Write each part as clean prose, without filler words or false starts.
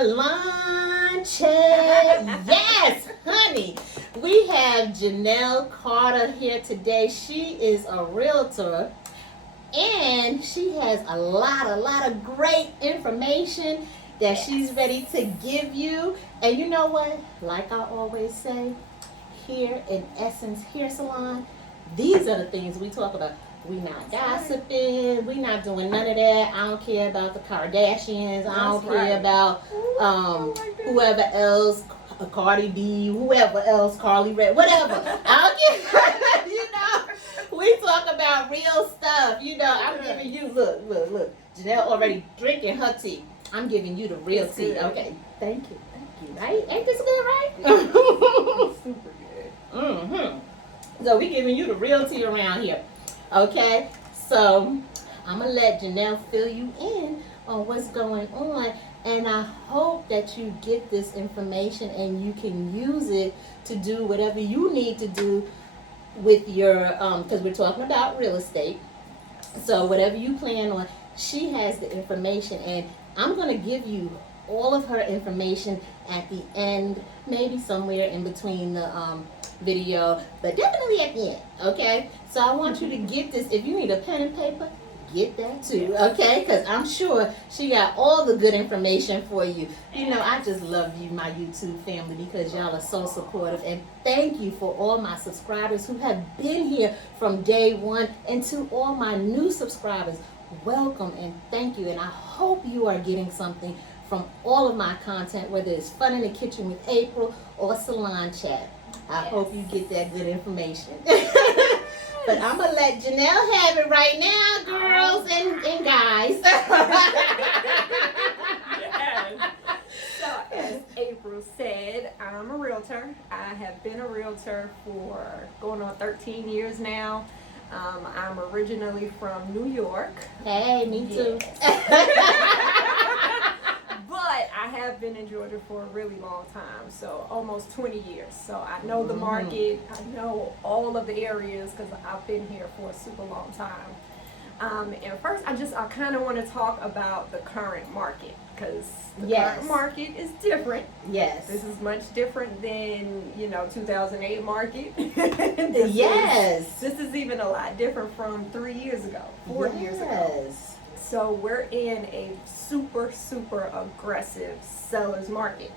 Salon chat. Yes, honey. We have Janell Carter here today. She is a realtor and she has a lot of great information that she's ready to give you. And you know what? Like I always say, here in Essence Hair Salon, these are the things we talk about. We not gossiping. We not doing none of that. I don't care about the Kardashians. I don't care about whoever else, Cardi B, whoever else, Carly Rae, whatever. I don't care. We talk about real stuff. I'm giving you look. Janell already drinking her tea. I'm giving you the real tea. Good. Okay. Thank you. Right? Ain't this good, right? Super good. Mm-hmm. So we giving you the real tea around here. Okay, so I'm going to let Janell fill you in on what's going on, and I hope that you get this information and you can use it to do whatever you need to do with your, because we're talking about real estate, so whatever you plan on, she has the information, and I'm going to give you all of her information at the end, maybe somewhere in between the video, but definitely at the end, okay? So I want you to get this. If you need a pen and paper, get that too, okay? Because I'm sure she got all the good information for you. I just love you, my YouTube family, because y'all are so supportive. And thank you for all my subscribers who have been here from day one, and to all my new subscribers, welcome and thank you. And I hope you are getting something from all of my content, whether it's Fun in the Kitchen with April or Salon Chat. I hope you get that good information. But I'm going to let Janell have it right now, girls and guys. Yes. So, as April said, I'm a realtor. I have been a realtor for going on 13 years now. I'm originally from New York. Hey, me too. But I have been in Georgia for a really long time, so almost 20 years. So I know the market, I know all of the areas because I've been here for a super long time. And first, I kind of want to talk about the current market, because the current market is different. Yes. This is much different than, 2008 market. Yes. This is even a lot different from 3 years ago, 4 years ago. So we're in a super aggressive seller's market.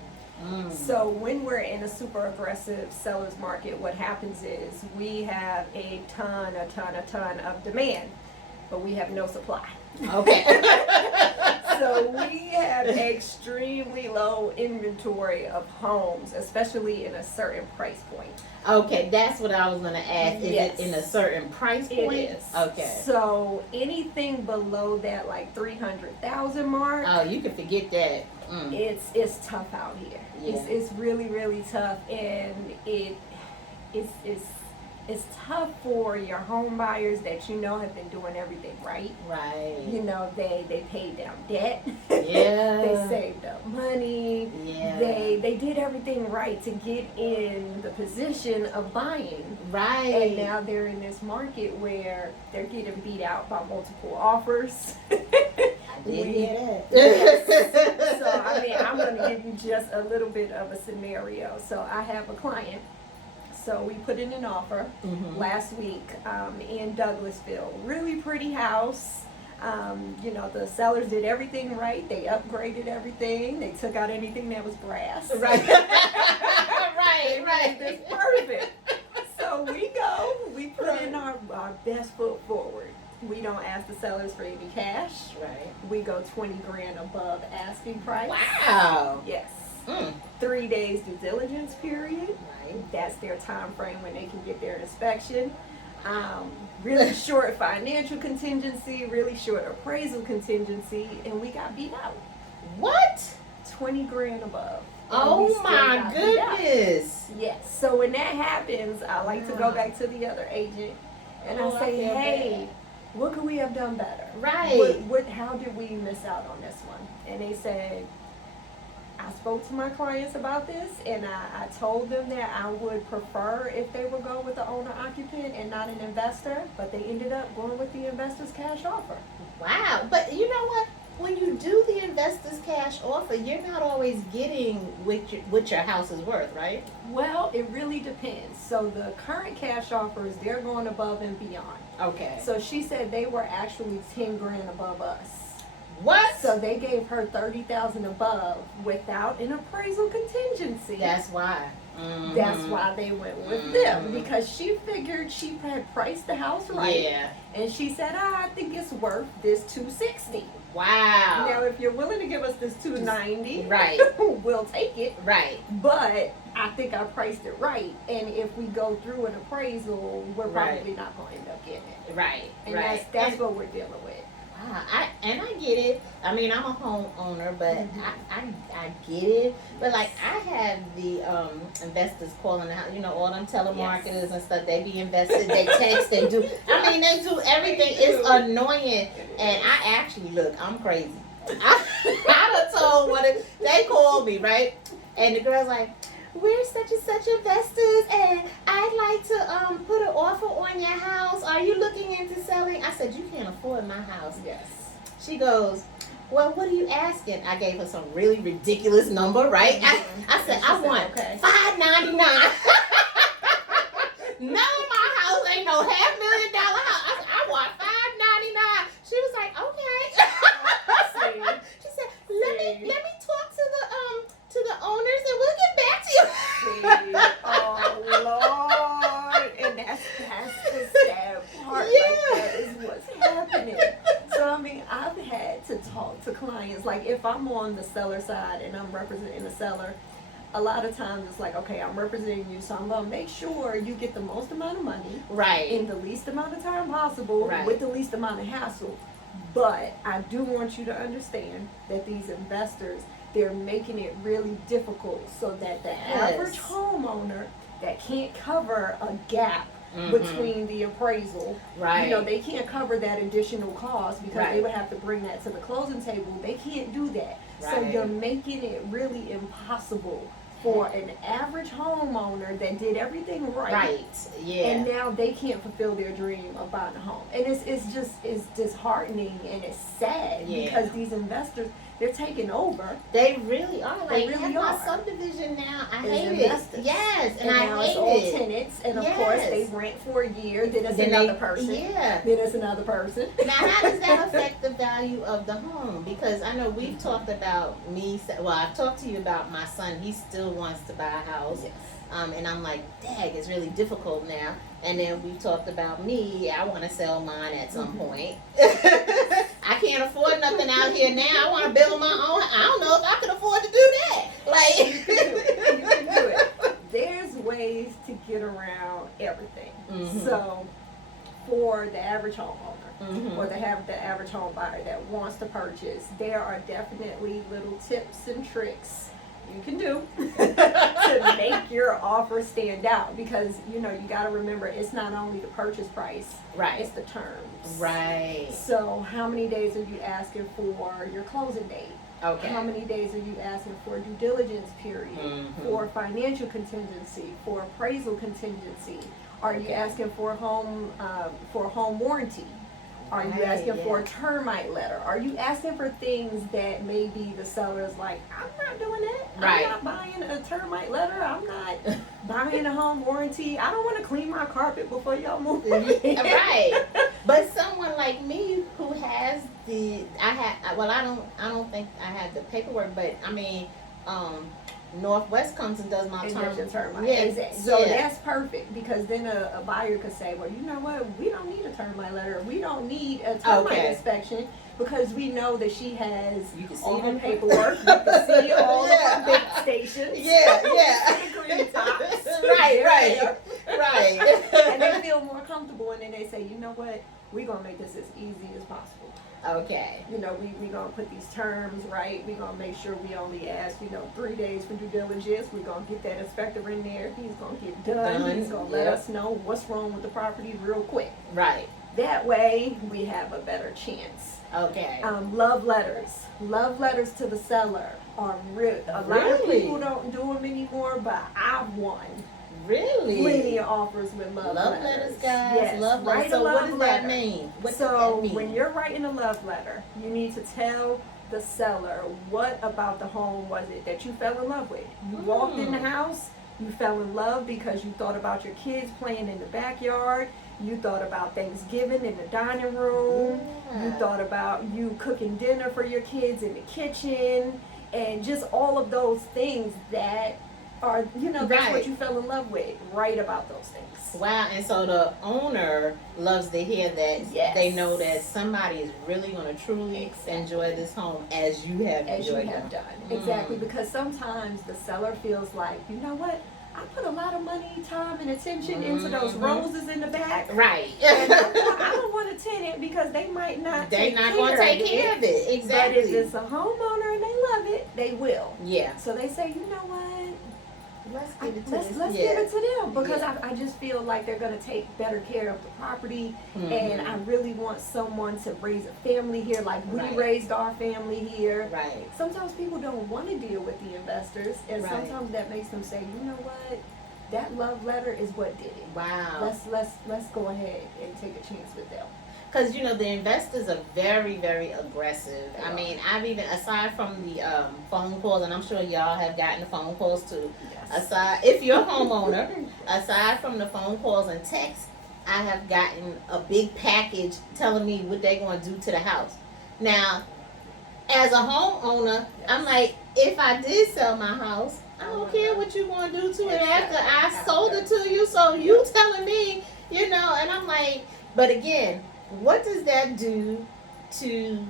So when we're in a super aggressive seller's market, what happens is we have a ton of demand, but we have no supply. Okay. So we have extremely low inventory of homes, especially in a certain price point. Okay, that's what I was going to ask. Is it in a certain price point? It is. Okay. So anything below that, like 300,000 mark. Oh, you can forget that. It's tough out here. Yeah. It's really tough, and it's tough for your home buyers that have been doing everything right. Right. They paid down debt. Yeah. They saved up money. Yeah. They did everything right to get in the position of buying. Right. And now they're in this market where they're getting beat out by multiple offers. I did hear that. Yes. So I'm going to give you just a little bit of a scenario. So I have a client. So we put in an offer last week in Douglasville. Really pretty house. The sellers did everything right. They upgraded everything. They took out anything that was brass. Right. right. It's perfect. So we put in our best foot forward. We don't ask the sellers for any cash. Right. We go $20,000 above asking price. Wow. Yes. 3 days due diligence period. Right. That's their time frame when they can get their inspection. Really short financial contingency, really short appraisal contingency, and we got beat out. What? $20,000 above. Oh my goodness. Yes. So when that happens, I like to go back to the other agent and I say, hey, what could we have done better? Right. How did we miss out on this one? And they said, I spoke to my clients about this, and I told them that I would prefer if they would go with the owner-occupant and not an investor, but they ended up going with the investor's cash offer. Wow. But you know what? when you do the investor's cash offer, you're not always getting what your house is worth, right? Well, it really depends. So the current cash offers, they're going above and beyond. Okay. So she said they were actually 10 grand above us. What? So they gave her 30,000 above without an appraisal contingency. That's why. Mm-hmm. That's why they went with them, because she figured she had priced the house right. Yeah. And she said, I think it's worth this 260. Wow. Now, if you're willing to give us this 290, right, we'll take it. Right. But I think I priced it right, and if we go through an appraisal, we're probably right. not going to end up getting it. Right. And right. that's what we're dealing with. I get it. I mean, I'm a homeowner, but I get it. But like, I have the investors calling out, you know, all them telemarketers Yes. and stuff. They be invested. They text. They do. I mean, they do everything. It's annoying. And I actually look. I'm crazy. I done told they called me, right? And the girl's like, we're such and such investors, and I'd like to put an offer on your house. Are you looking into selling? I said, you can't afford my house. Yes. She goes, well, what are you asking? I gave her some really ridiculous number, right? I said, I want $599. No, my house ain't no $500,000 house. I said, I want $599. She was like, okay. She said, let me talk to the owners, and we'll get back to you. Oh Lord, and that's the sad part. Yeah. Like, that is what's happening. So I mean, I've had to talk to clients. Like, if I'm on the seller side and I'm representing the seller, a lot of times it's like, okay, I'm representing you, so I'm gonna make sure you get the most amount of money, right, in the least amount of time possible, right. with the least amount of hassle. But I do want you to understand that these investors, they're making it really difficult so that the average homeowner that can't cover a gap between the appraisal, right, you know, they can't cover that additional cost because right. they would have to bring that to the closing table. They can't do that. Right. So you're making it really impossible for an average homeowner that did everything right. Yeah. And now they can't fulfill their dream of buying a home. And it's disheartening, and it's sad because these investors, they're taking over. They really are. Like, they really my are. Subdivision now. I It's hate investors. it. Yes, and now I it's all hate it. tenants, and of Yes. course they rent for a year. Then it's another person. Yeah. Then it's another person. Now, how does that affect the value of the home? Because I know we've talked about me. Well, I've talked to you about my son. He still wants to buy a house. Yes. And I'm like, Dad, it's really difficult now. And then we've talked about me. I want to sell mine at some point. I can't afford nothing out here now. I want to build my own. I don't know if I can afford to do that. Like, you can do it. There's ways to get around everything. So, for the average homeowner or the average home buyer that wants to purchase, there are definitely little tips and tricks you can do to make your offer stand out, because you got to remember, it's not only the purchase price, right, it's the terms, right. So how many days are you asking for your closing date? Okay. How many days are you asking for due diligence period, for financial contingency, for appraisal contingency? Are you asking for a home warranty? Are you asking for a termite letter? Are you asking for things that maybe the seller's like, I'm not doing that. Right. I'm not buying a termite letter. I'm not buying a home warranty. I don't want to clean my carpet before y'all move. Right. But someone like me who has I don't think I have the paperwork, but I mean, Northwest comes and does my termite. Yeah. Exactly. So that's perfect, because then a buyer could say, well, you know what? We don't need a termite letter. We don't need a termite inspection, because we know that she has all her paperwork. You can see all of her big stations. Yeah. Green tops. Right. And they feel more comfortable, and then they say, you know what? We're going to make this as easy as possible. Okay. We're going to put these terms right. We're going to make sure we only ask, 3 days for due diligence. We're going to get that inspector in there. He's going to get done. He's going to let us know what's wrong with the property real quick. Right. That way, we have a better chance. Okay. Love letters. Love letters to the seller are real. A lot of people don't do them anymore, but I've won. Really? Plenty of offers with love letters. Guys. Yes. Love letters. So what does that mean? When you're writing a love letter, you need to tell the seller, what about the home was it that you fell in love with? You walked in the house, you fell in love because you thought about your kids playing in the backyard. You thought about Thanksgiving in the dining room. You thought about you cooking dinner for your kids in the kitchen, and just all of those things that are, that's what you fell in love with. Write about those things. Wow, and so the owner loves to hear that. Yes. They know that somebody is really going to truly enjoy this home as you have enjoyed it. Done. Exactly, because sometimes the seller feels like, you know what? I put a lot of money, time, and attention into those roses in the back. Right. And I don't want a tenant because they might not They're not going to take care of it. Exactly. But if it's a homeowner and they love it, they will. Yeah. So they say, you know what? Let's give it to Let's give it to them, because I just feel like they're going to take better care of the property, and I really want someone to raise a family here like we raised our family here. Right. Sometimes people don't want to deal with the investors, and sometimes that makes them say, you know what, that love letter is what did it. Wow. Let's go ahead and take a chance with them. Because, the investors are very, very aggressive. I mean, I've even, aside from the phone calls, and I'm sure y'all have gotten the phone calls too. Yes. Aside, if you're a homeowner, aside from the phone calls and texts, I have gotten a big package telling me what they're going to do to the house. Now, as a homeowner, I'm like, if I did sell my house, I don't care what you're going to do to it after I sold it to you. So you telling me, and I'm like, but again, what does that do to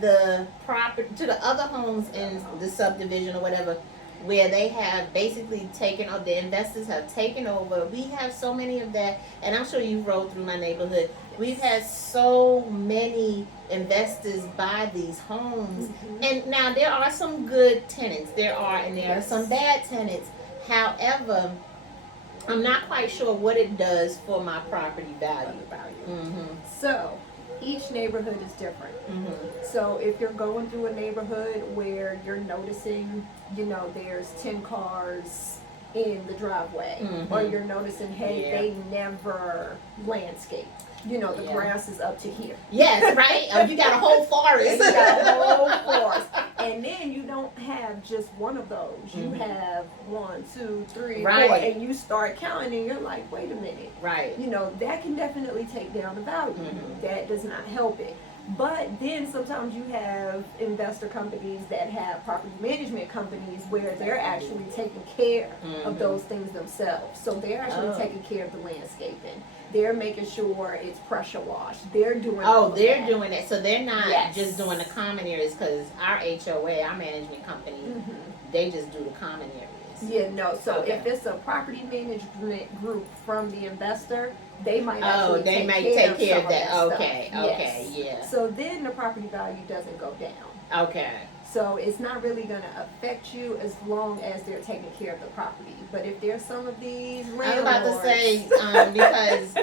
the property, to the other homes in the subdivision or whatever, where they have basically taken, or the investors have taken over? We have so many of that, and I'm sure you rode through my neighborhood. We've had so many investors buy these homes, and now there are some good tenants, there are some bad tenants. However, I'm not quite sure what it does for my property value. So, each neighborhood is different. So, if you're going through a neighborhood where you're noticing, there's 10 cars in the driveway, or you're noticing, hey, they never landscape. The grass is up to here. Yes, right? You got a whole forest. And then you don't have just one of those. You have 1, 2, 3, 4, and you start counting, and you're like, wait a minute. Right. That can definitely take down the value. That does not help it. But then sometimes you have investor companies that have property management companies where they're actually taking care of those things themselves. So they're actually taking care of the landscaping. They're making sure it's pressure washed. They're doing doing that. So they're not just doing the common areas, because our HOA, our management company, they just do the common areas. Yeah, no. So if it's a property management group from the investor, they might actually take care of that. Okay, yeah. So then the property value doesn't go down. Okay. So it's not really going to affect you as long as they're taking care of the property. But if there's some of these landlords, I was about to say, because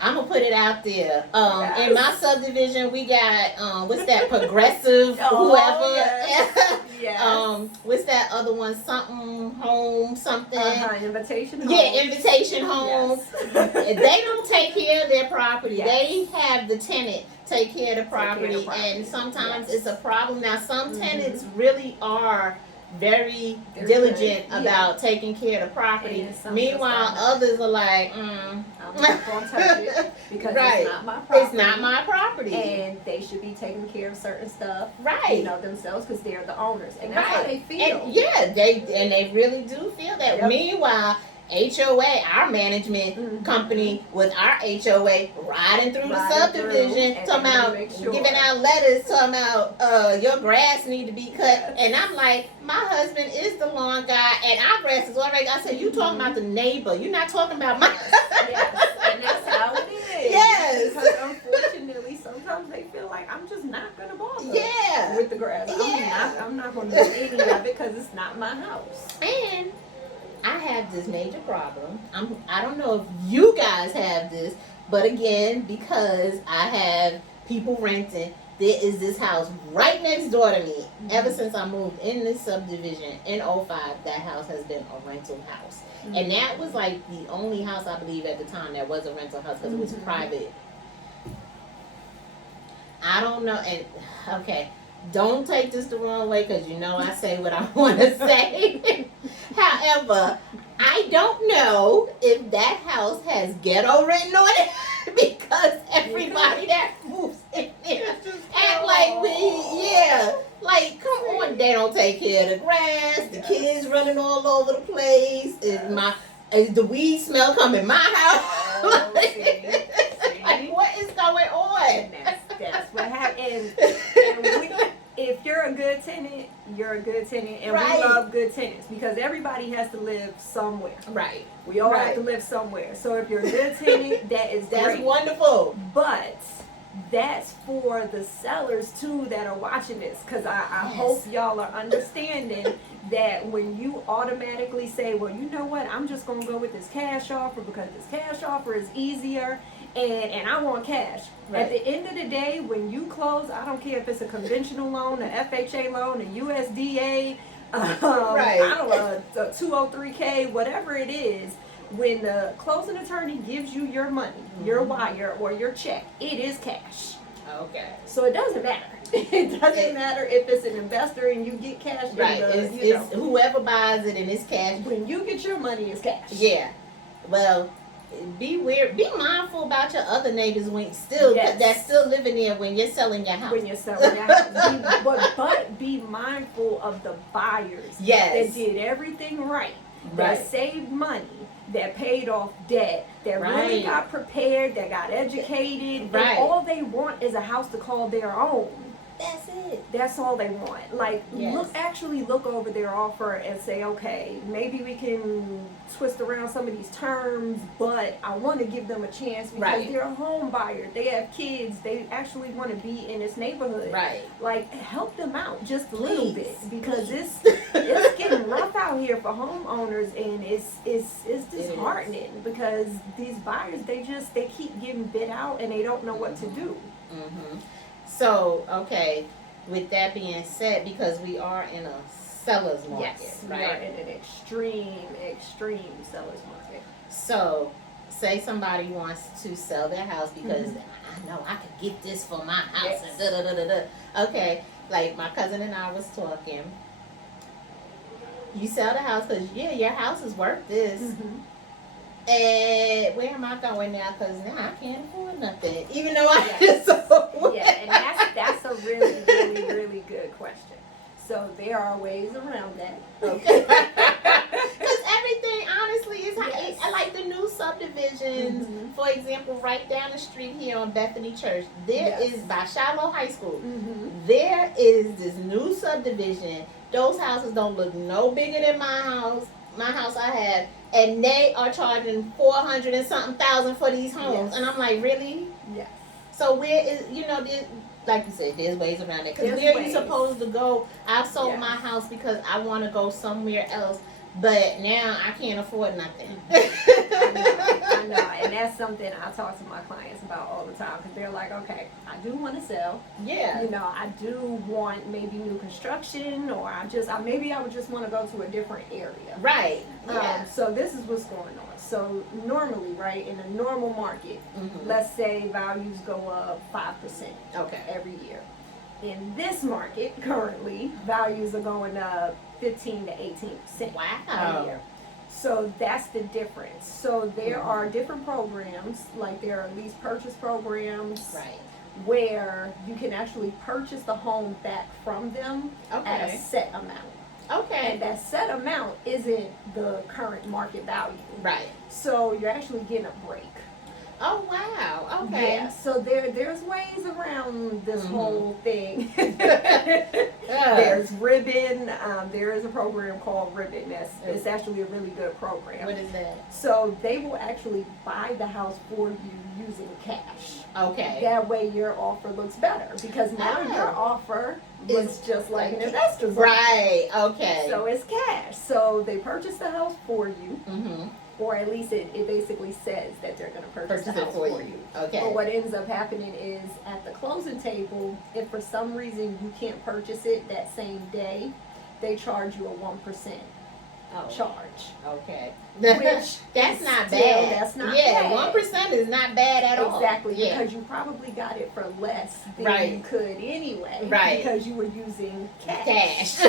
I'm going to put it out there. In my subdivision, we got, what's that, progressive, whoever. Yes. What's that other one? Something home, something. Invitation home. Yeah, invitation home. They don't take care of their property. They have the tenant take care of the property. And sometimes it's a problem. Now, some tenants really are very diligent about taking care of the property. Meanwhile, others are like, I'm not going to touch it because it's not my property. It's not my property. And they should be taking care of certain stuff, themselves, because they're the owners. And that's how they feel. And they really do feel that. Meanwhile, HOA, our management company, with our HOA riding through the subdivision, talking about giving out letters, talking about your grass need to be cut. And I'm like, my husband is the lawn guy, and our grass is already. I said, you talking about the neighbor? You're not talking about my. Yes, and that's how it is. Yes. Because unfortunately, sometimes they feel like I'm just not gonna bother. With the grass. I'm not gonna do any of it because it's not my house. And I have this major problem. I don't know if you guys have this, but again, because I have people renting, there is this house right next door to me. Ever since I moved in this subdivision in 05, that house has been a rental house. And that was like the only house, I believe, at the time that was a rental house, because it was private. I don't know. And okay, don't take this the wrong way, because you know I say what I want to say. However, I don't know if that house has ghetto written on it because everybody that moves in there act like like, come on, they don't take care of the grass, the kids running all over the place. Is the weed smell coming my house? Like, what is going on? And that's what happened. If you're a good tenant, you're a good tenant, and Right. we love good tenants because everybody has to live somewhere. Right. We all Right. have to live somewhere. So if you're a good tenant, that's great. Wonderful. But that's for the sellers too that are watching this, because I hope y'all are understanding that when you automatically say, well, you know what, I'm just gonna go with this cash offer because this cash offer is easier and I want cash. Right. At the end of the day, when you close, I don't care if it's a conventional loan, a FHA loan, a USDA, Right. I don't know, a 203K, whatever it is. When the closing attorney gives you your money, your wire or your check, it is cash. Okay. So it doesn't matter. It doesn't matter if it's an investor and you get cash. Right. It's whoever buys it and it's cash. When you get your money, it's cash. Yeah. Well, be mindful about your other neighbors that's still living there when you're selling your house. When you're selling your house. But be mindful of the buyers that did everything right. That saved money, that paid off debt, that really got prepared, that got educated, and all they want is a house to call their own. That's it. That's all they want. Like, look over their offer and say, okay, maybe we can twist around some of these terms, but I want to give them a chance because they're a home buyer. They have kids. They actually want to be in this neighborhood. Right. Like, help them out just a little bit because it's getting rough out here for homeowners, and it's disheartening because these buyers, they keep getting bid out and they don't know what to do. Mm-hmm. So, okay, with that being said, because we are in a seller's market, we are in an extreme seller's market. So, say somebody wants to sell their house because I know I could get this for my house and da da da da da. Okay, like my cousin and I was talking. You sell the house because your house is worth this. Mm-hmm. And where am I going now? Because now I can't afford nothing, even though I just sold. Yeah, and that's a really, really, really good question. So there are ways around that. Okay. Because everything, honestly, is I like the new subdivisions. Mm-hmm. For example, right down the street here on Bethany Church, there is by Shiloh High School. Mm-hmm. There is this new subdivision. Those houses don't look no bigger than my house. My house I had, and they are charging $400 and something thousand for these homes, and I'm like, really? Yes. So where is like you said, there's ways around it. Because where are you supposed to go? I sold my house because I want to go somewhere else, but now I can't afford nothing. I know, and that's something I talk to my clients about all the time because they're like, okay, I do want to sell. Yeah. I do want maybe new construction, or maybe I would just want to go to a different area. Right. Yeah. So this is what's going on. So normally, right, in a normal market, let's say values go up 5% every year. In this market, currently, values are going up 15 to 18% a year. So that's the difference. So there are different programs, like there are lease purchase programs, where you can actually purchase the home back from them at a set amount. Okay. And that set amount isn't the current market value. Right. So you're actually getting a break. Oh wow. Okay. Yeah. So there's ways around this whole thing. There's Ribbon. There is a program called Ribbon. It's actually a really good program. What is that? So they will actually buy the house for you using cash. Okay. That way your offer looks better because now your offer is just like an investor's offer. Right. Okay. So it's cash. So they purchase the house for you. Mm-hmm. Or at least it basically says that they're going to purchase the house for you. Okay. But what ends up happening is at the closing table, if for some reason you can't purchase it that same day, they charge you a 1%. charge. Okay. Which that's not bad. That's not bad. bad. 1% is not bad at all. Exactly, because you probably got it for less than you could anyway. Right. Because you were using cash. So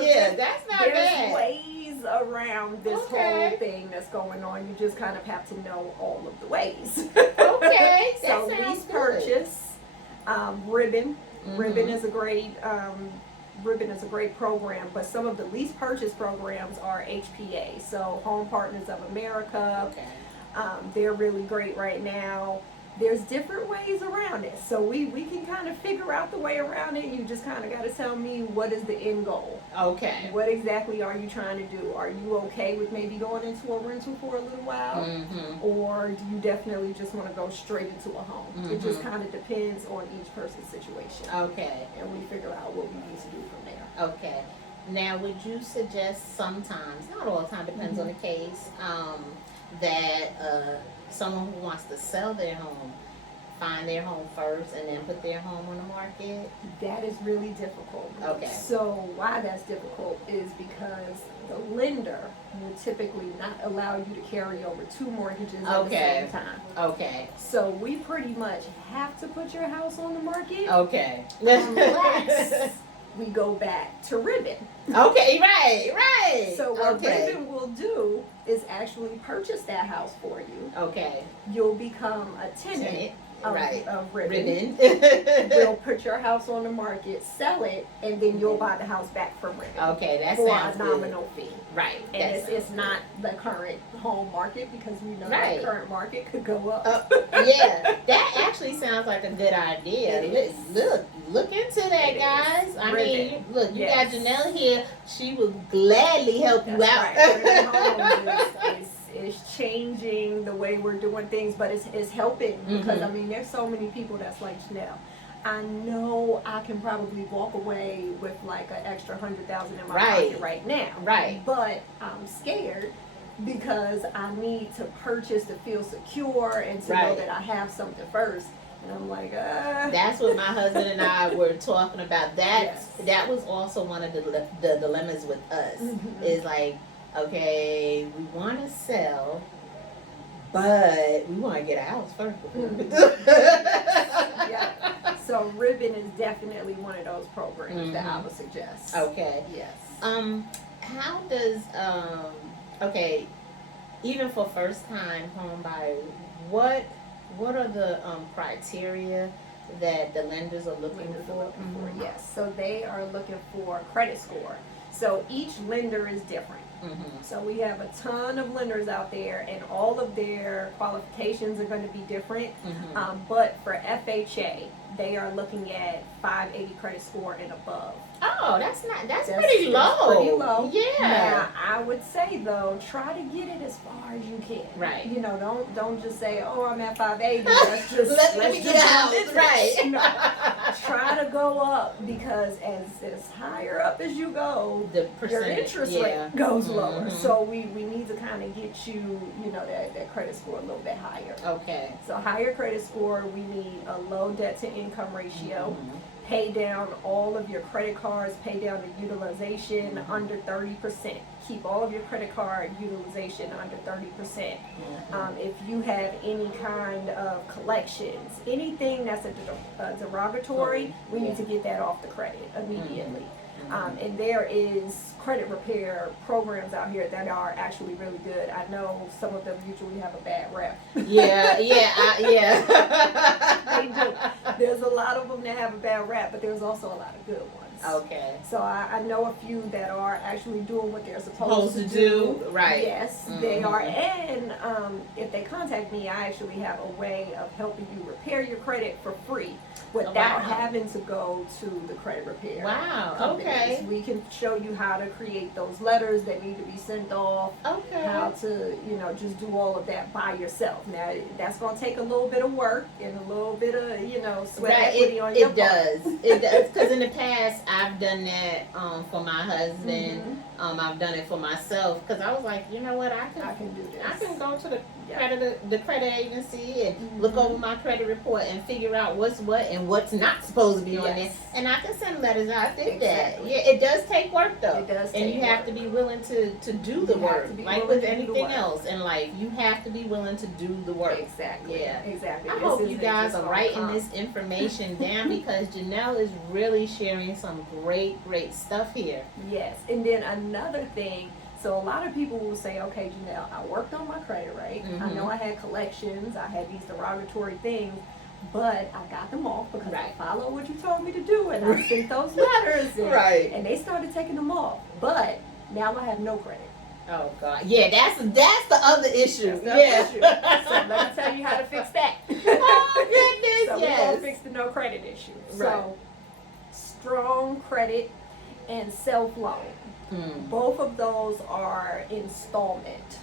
that's not bad. There's ways around this whole thing that's going on. You just kind of have to know all of the ways. Okay. So lease purchase, ribbon. Ribbon is a great program, but some of the lease purchase programs are HPA, so Home Partners of America. Okay. They're really great right now. There's different ways around it, so we can kind of figure out the way around it. You just kind of got to tell me, what is the end goal? Okay. What exactly are you trying to do? Are you okay with maybe going into a rental for a little while? Or do you definitely just want to go straight into a home? It just kind of depends on each person's situation. Okay. And we figure out what we need to do from there. Okay. Now, would you suggest sometimes, not all the time, depends on the case, that someone who wants to sell their home find their home first and then put their home on the market? That is really difficult. Okay. So why that's difficult is because the lender will typically not allow you to carry over 2 mortgages at the same time. Okay. So we pretty much have to put your house on the market. Okay. Unless we go back to ribbon. Okay, right. So what ribbon will do is actually purchase that house for you. Okay. You'll become a tenant of ribbon. We'll put your house on the market, sell it, and then you'll buy the house back from ribbon. Okay, that for sounds a nominal fee. Right. And it's not the current home market, because we know the current market could go up. That actually sounds like a good idea. Look into that, guys. I mean, look, you got Janell here. She will gladly help you out. It's changing the way we're doing things, but it's helping, because I mean, there's so many people that's like, Janell, I know I can probably walk away with like an extra $100,000 in my pocket right now. Right. But I'm scared because I need to purchase to feel secure and to know that I have something first. And I'm like, That's what my husband and I were talking about. That was also one of the dilemmas with us. Is like, okay, we want to sell, but we want to get a house first. So ribbon is definitely one of those programs that I would suggest. Okay. Yes. How does even for first time home buyers, what are the criteria that the lenders are looking for? Yes. So they are looking for credit score. So each lender is different. So we have a ton of lenders out there, and all of their qualifications are going to be different. But for FHA, they are looking at 580 credit score and above. Oh, that's pretty low. Pretty low. Yeah. Now, I would say though, try to get it as far as you can. Right. You know, don't just say, oh, I'm at 580. Let's just let me get out. Right. No. Try to go up, because as higher up as you go, your interest rate goes lower. So we need to kind of get you, that credit score a little bit higher. Okay. So higher credit score, we need a low debt to income ratio. Pay down all of your credit cards, pay down the utilization under 30%. Keep all of your credit card utilization under 30%. If you have any kind of collections, anything that's a derogatory, we need to get that off the credit immediately. And there is credit repair programs out here that are actually really good. I know some of them usually have a bad rep. Yeah. They do. There's a lot of them that have a bad rap, but there's also a lot of good ones. Okay. So I know a few that are actually doing what they're supposed to do. Right. Yes, they are. And if they contact me, I actually have a way of helping you repair your credit for free without having to go to the credit repair companies. Okay. We can show you how to create those letters that need to be sent off. Okay. How to, just do all of that by yourself. Now, that's going to take a little bit of work and a little bit of, sweat equity on your part. It does. Because in the past, I've done that for my husband. Mm-hmm. I've done it for myself. Because I was like, you know what? I can do this. I can go to the credit agency and look over my credit report and figure out what's what and what's not supposed to be on there. And I can send letters out. I did that. Yeah, it does take work though. It does take and you have to be willing to do the work. Like with anything else in life, you have to be willing to do the work. Exactly. Yeah. Exactly. I hope you guys are writing this information down because Janell is really sharing some great stuff here. Yes. And then another thing, so a lot of people will say, okay, Janell, I worked on my credit, right? I know I had collections, I had these derogatory things, but I got them off because I followed what you told me to do, and I sent those letters, and they started taking them off. But now I have no credit. Oh God, yeah, that's the other issue. Issue. So let me tell you how to fix that. Oh goodness, so we're gonna fix the no credit issue. Right. So strong credit and self-loan. Both of those are installment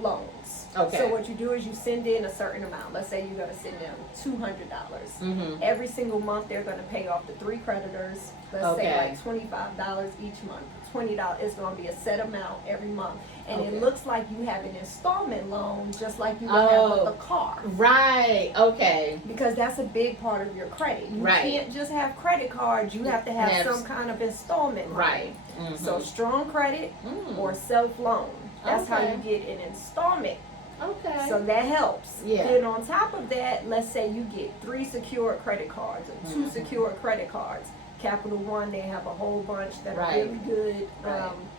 loans. Okay. So what you do is you send in a certain amount. Let's say you're going to send in $200. Every single month they're going to pay off the 3 creditors. Let's say like $25 each month. $20 is going to be a set amount every month. And it looks like you have an installment loan just like you would have with a car. Right. Okay. Because that's a big part of your credit. You can't just have credit cards. You have to have some kind of installment loan. Right. So strong credit or self-loan. That's how you get an installment. Okay. So that helps. Yeah. Then on top of that, let's say you get 3 secured credit cards or 2 secured credit cards. Capital One, they have a whole bunch that are really good.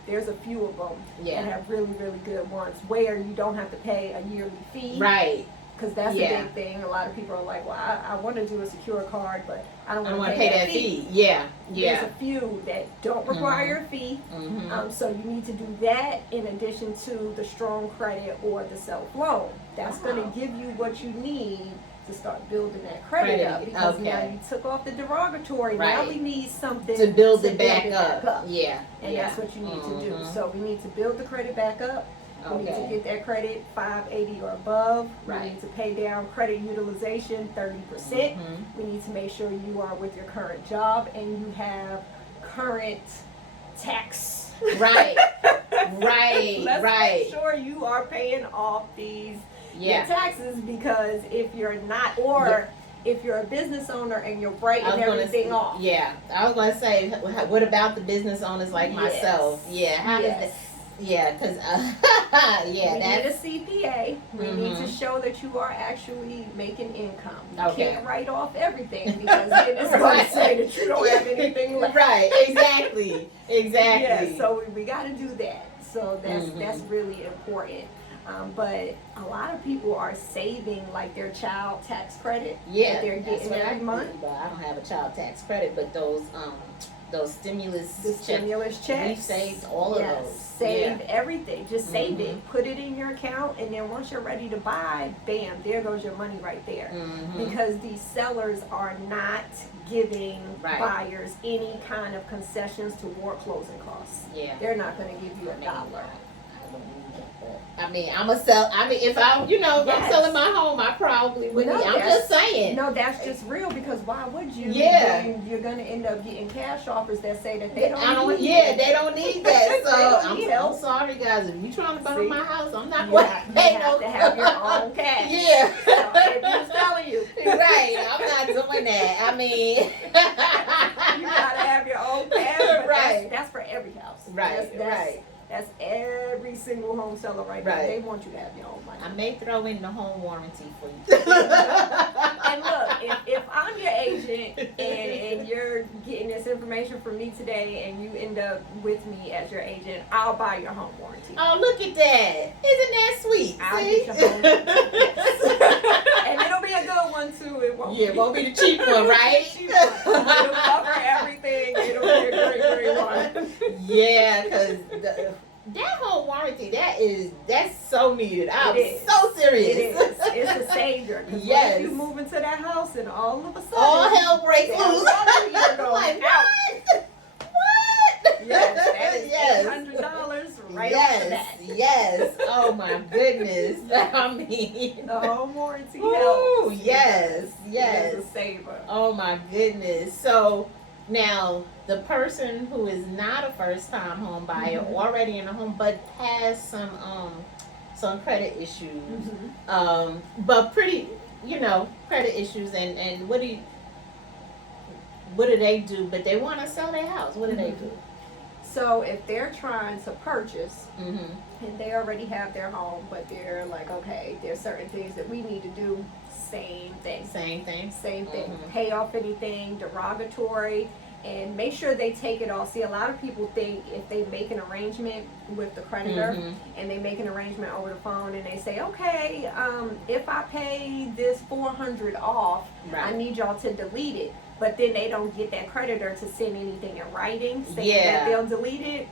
There's a few of them that have really good ones where you don't have to pay a yearly fee. Right. Because that's a big thing. A lot of people are like, well, I want to do a secure card, but I don't want to pay that fee. Yeah. There's a few that don't require a fee. So you need to do that in addition to the strong credit or the self-loan. That's going to give you what you need to start building that credit up, because now you took off the derogatory. Now we need something to build it back up. Yeah. And that's what you need to do. So we need to build the credit back up. We need to get that credit 580 or above. We need to pay down credit utilization 30%. We need to make sure you are with your current job and you have current tax. Right. Let's make sure you are paying off these your taxes, because if you're not, or if you're a business owner and you're writing everything off. Yeah, I was going to say, what about the business owners like myself? Yeah, how does that? Yeah, because we need a CPA. We need to show that you are actually making income. You can't write off everything, because then it's going to say that you don't have anything left. Right, exactly. Yeah, so we got to do that. So that's really important. But a lot of people are saving like their child tax credit that they're getting every month. But I don't have a child tax credit, but those stimulus checks, we've saved all of those. Save everything. Just save it. Put it in your account, and then once you're ready to buy, bam, there goes your money right there. Because these sellers are not giving buyers any kind of concessions toward closing costs. Yeah. They're not going to give you $1. I mean, if I'm selling my home, I probably wouldn't. I'm just saying. No, that's just real, because why would you? Yeah. You're going to end up getting cash offers that say that they don't need that. They don't need that. So I'm sorry, guys. If you're trying to buy my house, I'm not going to pay no. You have to have your own cash. Yeah. So if I'm telling you. Right. I'm not doing that. I mean. You got to have your own cash. But that's for every house. Right. That's every single home seller right now. They want you to have your own money. I may throw in the home warranty for you. And look, if I'm your agent and you're getting this information from me today and you end up with me as your agent, I'll buy your home warranty. Oh, look at that. Isn't that sweet? I'll get your home warranty. And it'll be a good one too. It won't be the cheap one, right? It'll cover everything. It'll be a great one. Yeah, because that home warranty, that's so needed. I'm so serious. It is. It's a savior. Yes. You move into that house and all of a sudden, all hell breaks loose. You're going like, what? Yes, that is $800 right off the bat. Yes. Oh my goodness. I mean, the home warranty ooh, helps. yes. It is a saver. Oh my goodness. So now the person who is not a first time home buyer, already in a home, but has some credit issues, but pretty, credit issues, and what do they do? But they want to sell their house. What do they do? So if they're trying to purchase and they already have their home, but they're like, okay, there's certain things that we need to do. Same thing. Pay off anything derogatory and make sure they take it all. See, a lot of people think if they make an arrangement with the creditor and they make an arrangement over the phone and they say, okay, if I pay this $400 off, I need y'all to delete it. But then they don't get that creditor to send anything in writing saying that they'll delete it.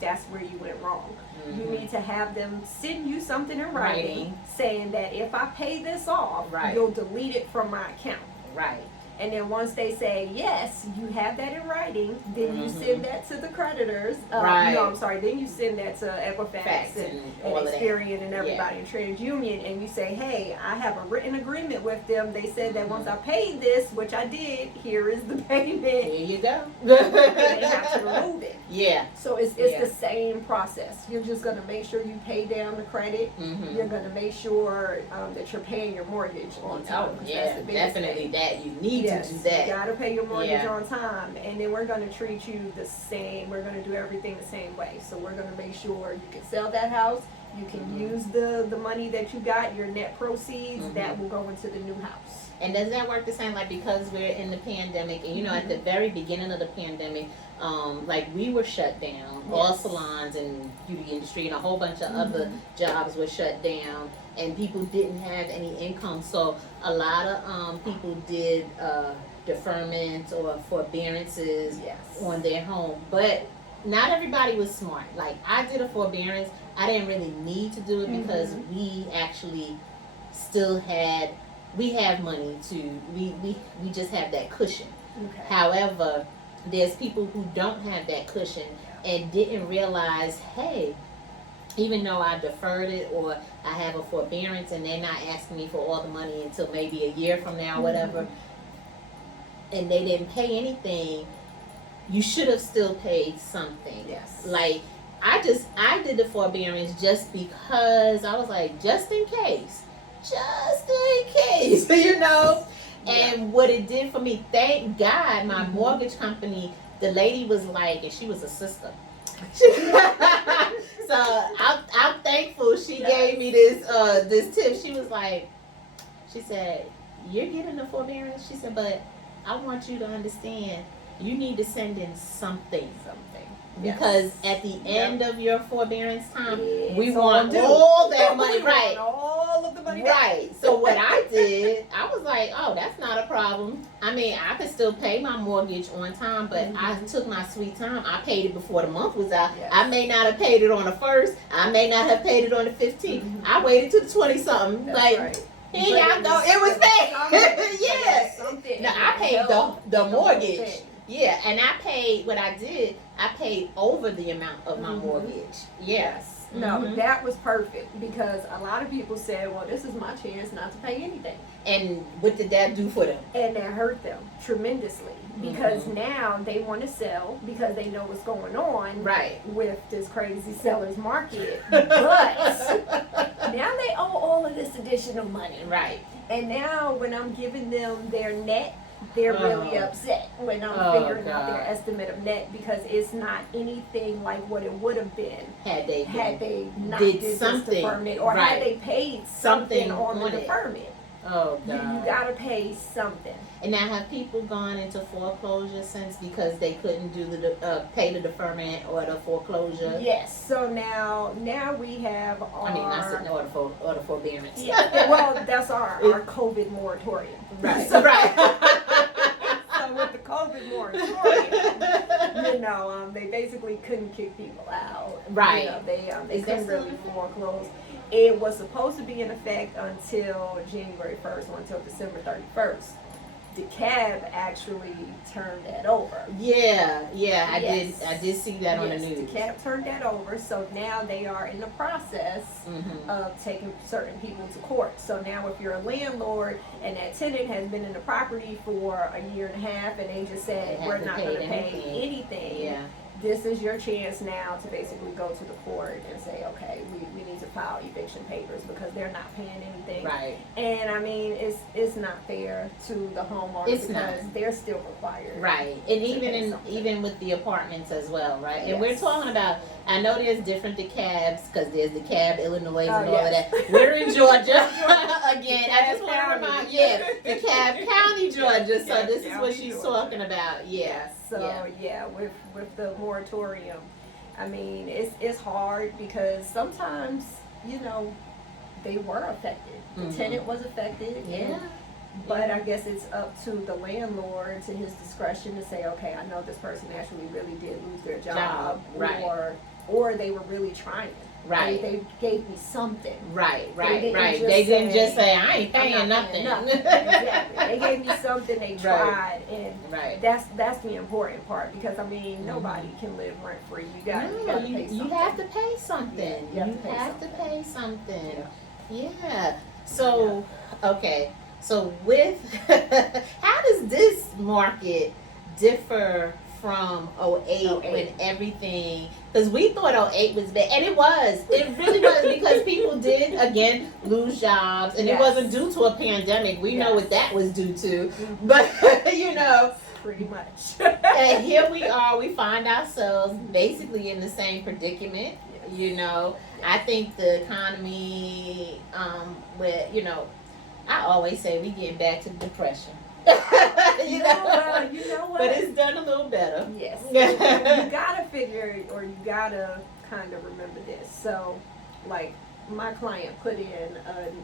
That's where you went wrong. You need to have them send you something in writing saying that if I pay this off, you'll delete it from my account. Right. And then once they say, yes, you have that in writing, then you send that to the creditors. Then you send that to Equifax and Experian and everybody in TransUnion, and you say, hey, I have a written agreement with them. They said that once I paid this, which I did, here is the payment. Here you go. And they have to remove it. Yeah. So it's the same process. You're just going to make sure you pay down the credit. You're going to make sure that you're paying your mortgage on time. Oh, yeah, definitely that. You need to do that. You got to pay your mortgage on time. And then we're going to treat you the same. We're going to do everything the same way. So we're going to make sure you can sell that house. You can use the money that you got, your net proceeds, that will go into the new house. And does that work the same, like, because we're in the pandemic, and at the very beginning of the pandemic, like, we were shut down, all salons and beauty industry and a whole bunch of other jobs were shut down, and people didn't have any income, so a lot of people did deferments or forbearances on their home, but not everybody was smart. Like, I did a forbearance. I didn't really need to do it because we actually still we have money we just have that cushion. Okay. However, there's people who don't have that cushion and didn't realize, hey, even though I deferred it or I have a forbearance and they're not asking me for all the money until maybe a year from now, whatever, and they didn't pay anything, you should have still paid something. Yes. Like, I did the forbearance just because I was like, just in case, and what it did for me, thank God, my mortgage company, the lady was like, and she was a sister. So I'm thankful she gave me this tip. She was like, she said, you're getting the forbearance? She said, but I want you to understand, you need to send in something. Because at the end of your forbearance time, we want all that money, right? All of the money, right? So what I did, I was like, oh, that's not a problem. I mean, I could still pay my mortgage on time, but I took my sweet time. I paid it before the month was out. Yes. I may not have paid it on the 1st. I may not have paid it on the 15th. I waited till the 20-something. That's like, right. Here y'all go. It was paid. Yeah. No, I paid the mortgage. Yeah, and I paid, what I did, I paid over the amount of my mortgage. Yes. No, that was perfect because a lot of people said, well, this is my chance not to pay anything. And what did that do for them? And that hurt them tremendously because now they want to sell because they know what's going on with this crazy seller's market. But now they owe all of this additional money. Right. And now when I'm giving them their net, they're really upset when I'm figuring out their estimate of net because it's not anything like what it would have been had they not did this deferment or had they paid something on the deferment. Oh God! You gotta pay something. And now, have people gone into foreclosure since because they couldn't do the pay the deferment or the foreclosure? Yes. So now we have our. I mean, I said no, or the forbearance. Yeah. Well, that's our COVID moratorium. Right. So, right. So with the COVID moratorium, they basically couldn't kick people out. Right. They couldn't really foreclose. It was supposed to be in effect until January 1st or until December 31st. DeKalb actually turned that over. Yeah, I Yes. did see that on the Yes, news. DeKalb turned that over, so now they are in the process of taking certain people to court. So now if you're a landlord and that tenant has been in the property for a year and a half and they just said, They we're haven't not paid going to pay anything, Yeah. this is your chance now to basically go to the court and say, okay, we need to file eviction papers because they're not paying anything. Right. And I mean, it's not fair to the homeowner It's because not. they're still required. Right. And to even pay in something. even with the apartments as well, right? And we're Yes. talking about, I know there's different DeKalbs because there's DeKalb, Illinois, and all yes. of that. We're in Georgia again. I just DeKalb want to County. remind, DeKalb County, Georgia. So DeKalb this is what County, she's Georgia. talking about. Yeah. So with the moratorium, I mean, it's hard because sometimes, you know, they were affected. The tenant was affected. Yeah. But I guess it's up to the landlord, to his discretion, to say, okay, I know this person actually really did lose their job, right. or they were really trying. Right. They gave me something. Right. didn't just They didn't say, just say, I ain't I'm paying not nothing. paying Exactly. They gave me something. They tried, and Right. that's the important part because I mean nobody can live rent free. You got to pay something. You have to pay something. Yeah, you have to pay something. Yeah. Yeah. So, okay. So with, how does this market differ from 08 when everything, because we thought 08 was bad, and it really was, because people did, again, lose jobs, and it wasn't due to a pandemic. We know what that was due to, but, you know. Pretty much. And here we are, we find ourselves basically in the same predicament, you know. I think the economy, where, you know, I always say we getting back to depression. you know what? But it's done a little better. Yes. You gotta figure, or you gotta kind of remember this. So, like, my client put in,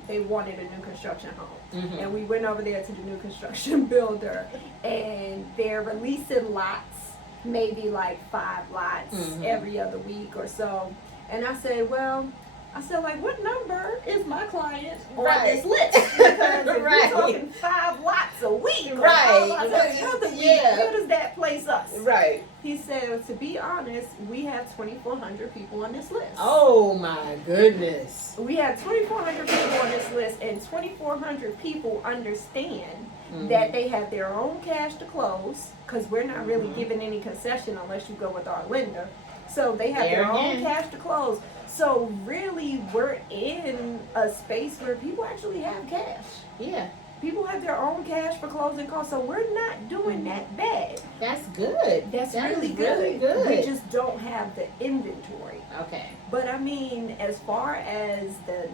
they wanted a new construction home. And we went over there to the new construction builder, and they're releasing lots, maybe like 5 lots every other week or so. And I said, like, what number is my client on this list? Because if you're talking 5 lots a week, or 5 lots every other week, where does that place us? Right. He said, to be honest, we have 2,400 people on this list. Oh my goodness. We have 2,400 people on this list, and 2,400 people understand that they have their own cash to close, because we're not really giving any concession unless you go with our lender. So they have their own cash to close. So really, we're in a space where people actually have cash. Yeah. People have their own cash for closing costs, so we're not doing that bad. That's good. That's that really good. good. We just don't have the inventory. Okay. But I mean, as far as the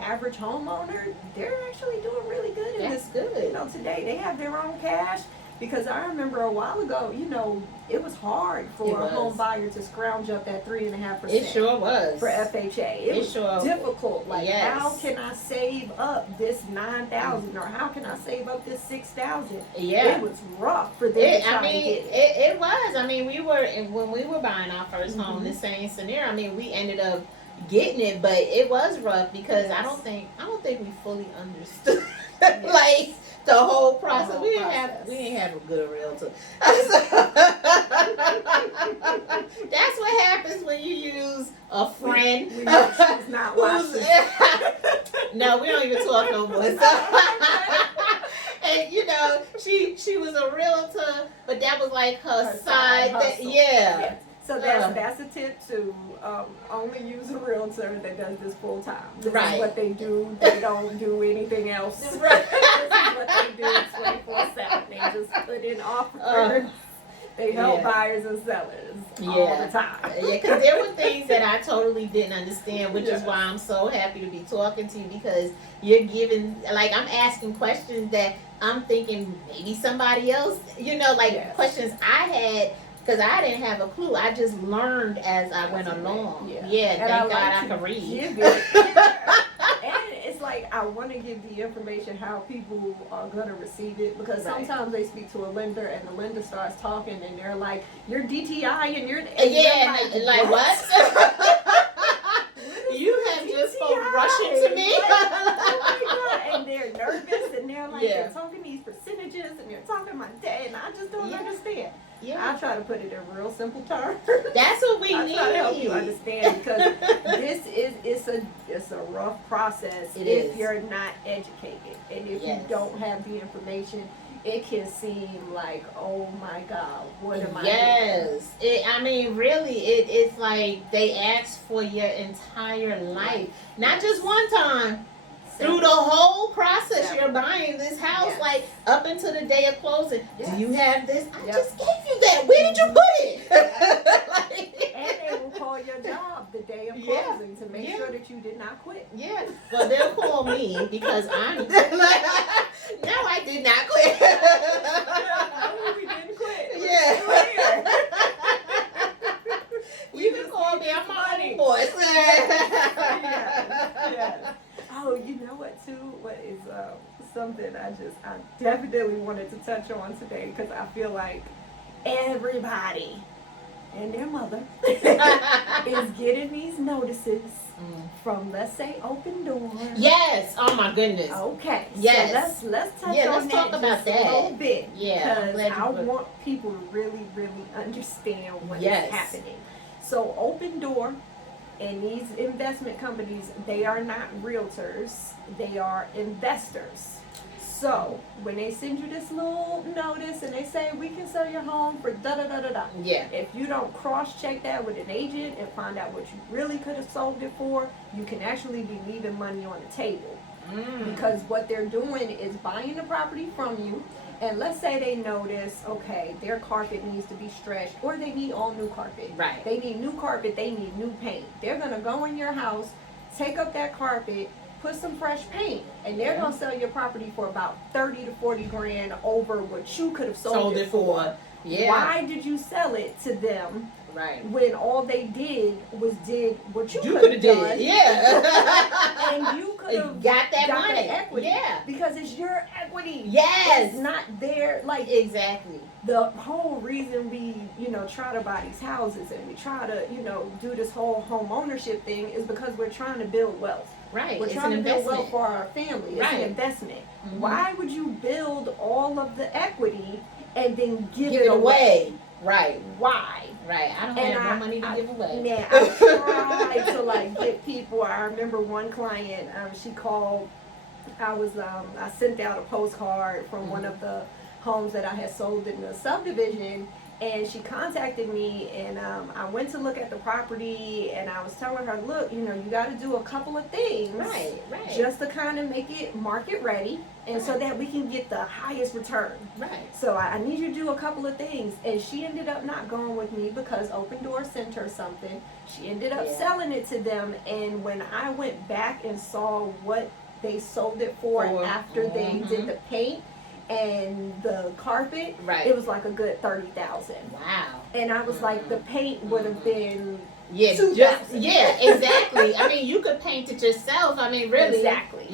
average homeowner, they're actually doing really good in That's this. good. You know, today they have their own cash. Because I remember a while ago, you know, it was hard for a home buyer to scrounge up that 3.5%. It sure was. For FHA. It was sure difficult. Like, yes. How can I save up this $9,000 or how can I save up this $6,000? Yeah. It was rough for them to try to get it. It was. I mean, when we were buying our first home, the same scenario. I mean, we ended up getting it, but it was rough because I don't think we fully understood like the whole process. We didn't have a good realtor. That's what happens when you use a friend. We know she's not watching. No, we don't even talk no more. And you know, she was a realtor, but that was like her side hustle. Yeah. So that's a tip to only use a realtor that does this full time. This is what they do. They don't do anything else. Right. This is what they do 24/7. They just put in offers. They help buyers and sellers all the time. Yeah, because there were things that I totally didn't understand, which is why I'm so happy to be talking to you, because you're giving, like, I'm asking questions that I'm thinking maybe somebody else, you know, like questions I had. Because I didn't have a clue. I just learned as I went along. Yeah, thank God I could read. And it's like, I want to give the information how people are going to receive it. Because sometimes they speak to a lender and the lender starts talking and they're like, you're DTI and you're... And like what? You have just spoke Russian to me. Oh my God. And they're nervous and they're like, they're talking these percentages ages and they're talking my day, and I just don't understand. Yeah. I try to put it in real simple terms. That's what we I need. try to help you understand, because it's a rough process if you're not educated, and if you don't have the information. It can seem like, oh my God, what am I doing? Yes. I mean, really, it's like they ask for your entire life. Not just one time. Through the whole process, you're buying this house, like up until the day of closing. Do you have this? I just gave you that. Where did you put it? And they will call your job the day of closing to make sure that you did not quit. Yeah. Well, they'll call me because I'm no, I did not quit. No, we didn't quit. Yeah. You can call me. I'm my own voice. Yes. Oh, you know what too? What is something I definitely wanted to touch on today, because I feel like everybody and their mother is getting these notices from, let's say, Open Door. Yes. Oh my goodness. Okay. Yes. So let's touch let's on talk that about just that a little bit. Yeah. Because I want people to really, really understand what is happening. So Open Door and these investment companies, they are not realtors, they are investors. So when they send you this little notice and they say, we can sell your home for da-da-da-da-da. Yeah. If you don't cross-check that with an agent and find out what you really could have sold it for, you can actually be leaving money on the table. Because what they're doing is buying the property from you, and let's say they notice, okay, their carpet needs to be stretched, or they need all new carpet. Right. They need new carpet, they need new paint. They're gonna go in your house, take up that carpet, put some fresh paint, and they're gonna sell your property for about 30 to 40 grand over what you could have sold it for. Yeah. Why did you sell it to them? Right. When all they did was did what you could have done. done. Yeah. And you could have got that money. The equity. Yeah. Because it's your equity. Yes. It's not their, like, exactly. The whole reason we, try to buy these houses and we try to, do this whole home ownership thing is because we're trying to build wealth. Right. We're trying to build wealth for our family. It's an investment. Mm-hmm. Why would you build all of the equity and then give it it away? Right. Why? Right. I don't have no money to give away. Man, I tried to get people. I remember one client, she called. I sent out a postcard from one of the homes that I had sold in the subdivision, and she contacted me, and I went to look at the property, and I was telling her, look, you got to do a couple of things, right, just to kind of make it market ready, and so that we can get the highest return. Right. So I need you to do a couple of things, and she ended up not going with me because Open Door sent her something. She ended up selling it to them, and when I went back and saw what they sold it for after they did the paint and the carpet, it was like a good $30,000. Wow. And I was like, the paint would have been exactly. I mean, you could paint it yourself. I mean, really. Exactly.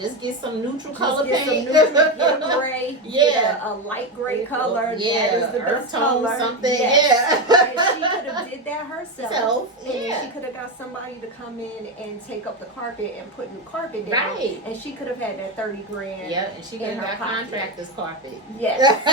Just get some neutral color paint. Get a gray. Get a light gray color. Yeah. That is the best color. Something. Yes. And she could have did that herself. And then she could have got somebody to come in and take up the carpet and put new carpet down. Right. And she could have had that 30 grand. Yeah, and she could have got contractor's carpet. Yes.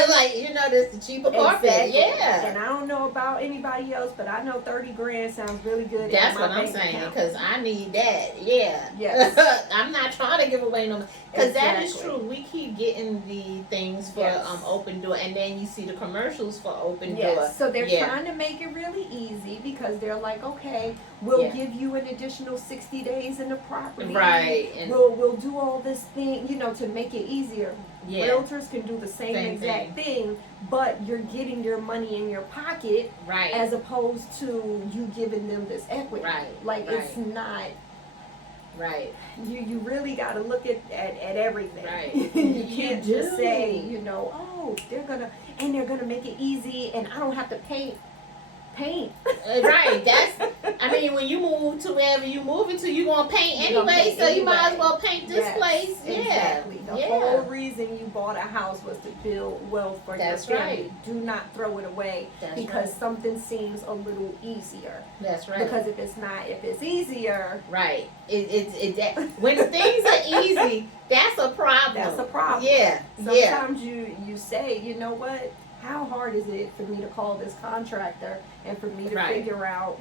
This the cheaper carpet. Exactly. Yeah. And I don't know about anybody else, but I know 30 grand sounds really good. That's what I'm saying, because I need that. Yeah. Yes. I'm not trying to give away no money. Because that is true. We keep getting the things for Open Door, and then you see the commercials for Open Door. So they're trying to make it really easy, because they're like, okay, we'll give you an additional 60 days in the property. Right. And we'll do all this thing, to make it easier. Yeah. Realtors can do the same exact thing, but you're getting your money in your pocket, as opposed to you giving them this equity. It's not. Right. You really got to look at everything. Right. You can't just say, oh, they're gonna make it easy, and I don't have to paint. Right. I mean, when you move to wherever you moving to, you gonna paint anyway, so you might as well paint this place. Yeah, exactly. The whole reason you bought a house was to build wealth for your family. Right. Do not throw it away because something seems a little easier. That's right. Because if it's easier, right. When things are easy, that's a problem. That's a problem. Yeah. Sometimes you say, you know what? How hard is it for me to call this contractor and for me to figure out,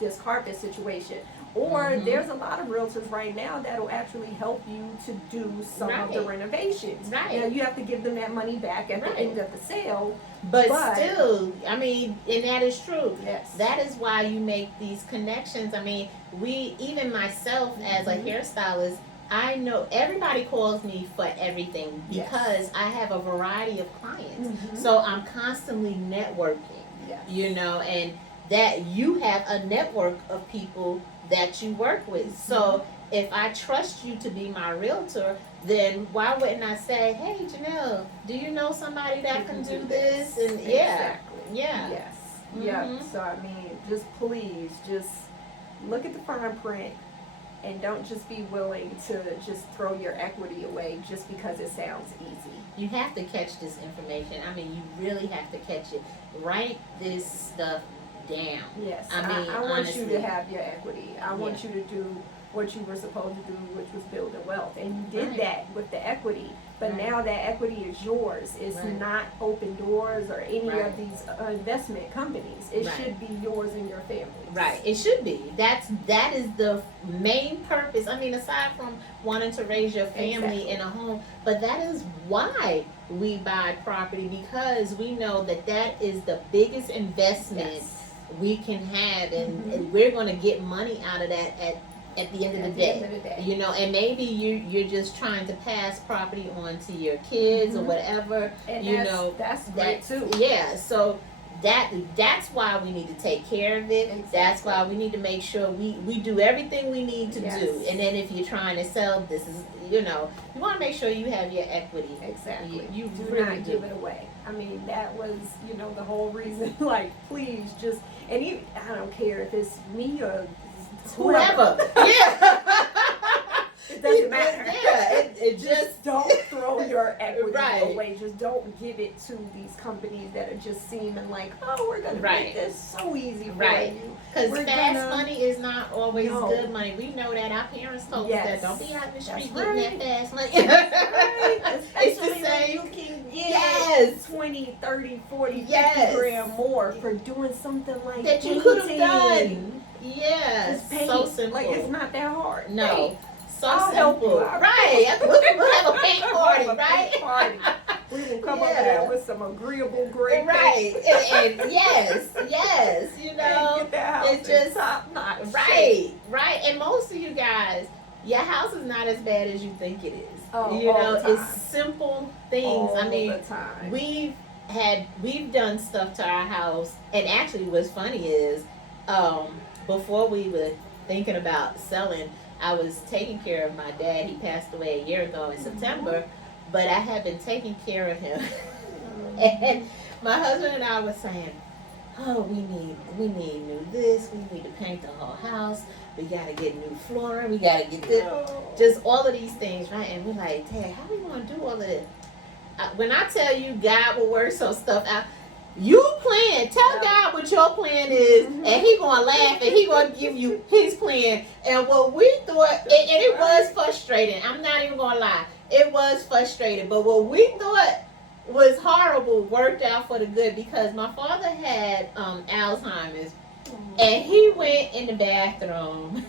this carpet situation? Or there's a lot of realtors right now that'll actually help you to do some of the renovations. Right. Now you have to give them that money back at the end of the sale. But still, I mean, and that is true. Yes. That is why you make these connections. I mean, even myself as a hairstylist, I know everybody calls me for everything because I have a variety of clients. So I'm constantly networking, and that you have a network of people that you work with. So if I trust you to be my realtor, then why wouldn't I say, hey, Janell, do you know somebody that can do this? And Yes. So I mean, please look at the fine print. And don't just be willing to just throw your equity away just because it sounds easy. You have to catch this information. I mean, you really have to catch it. Write this stuff down. Yes. I mean, I want honestly, you to have your equity. I want you to do what you were supposed to do, which was building wealth. And you did that with the equity. But now that equity is yours. It's not Open Doors or any of these investment companies. It should be yours and your family's. Right. It should be. That is the main purpose. I mean, aside from wanting to raise your family in a home, but that is why we buy property, because we know that is the biggest investment we can have, and we're going to get money out of that at the end of the day. And maybe you're just trying to pass property on to your kids or whatever. And that's great too. Yeah, so that's why we need to take care of it. Exactly. That's why we need to make sure we do everything we need to do. And then if you're trying to sell, this is you want to make sure you have your equity. Exactly. You do really not give it away. I mean, that was the whole reason. Like, please just, and even, I don't care if it's me or whoever. It doesn't matter. It just don't throw your equity away. Just don't give it to these companies that are just seeming like, oh, we're going to make this so easy for you. Because fast money is not always good money. We know that. Our parents told us that. Don't be out in the street getting that fast money. It's the same. You can get 20, 30, 40, 50 grand more for doing something like that you could have done. Yes. So simple. Like, it's not that hard. No. So I'll simple. Help you. Right. We'll have a paint party, right? We will come over there with some agreeable gray paint. And yes. Get that house it's just top notch. Right. And most of you guys, your house is not as bad as you think it is. Oh, it's simple things. All I mean, the time. we've done stuff to our house, and actually what's funny is before we were thinking about selling, I was taking care of my dad. He passed away a year ago in September, but I had been taking care of him. And my husband and I were saying, oh, we need new this, we need to paint the whole house, we gotta get new flooring, we gotta get this, just all of these things, right? And we're like, Dad, how we gonna do all of this? When I tell you God will work some stuff out, you plan. Tell God what your plan is, and He gonna laugh, and He gonna give you His plan. And what we thought, and it was frustrating. I'm not even gonna lie, it was frustrating. But what we thought was horrible worked out for the good, because my father had Alzheimer's, and he went in the bathroom.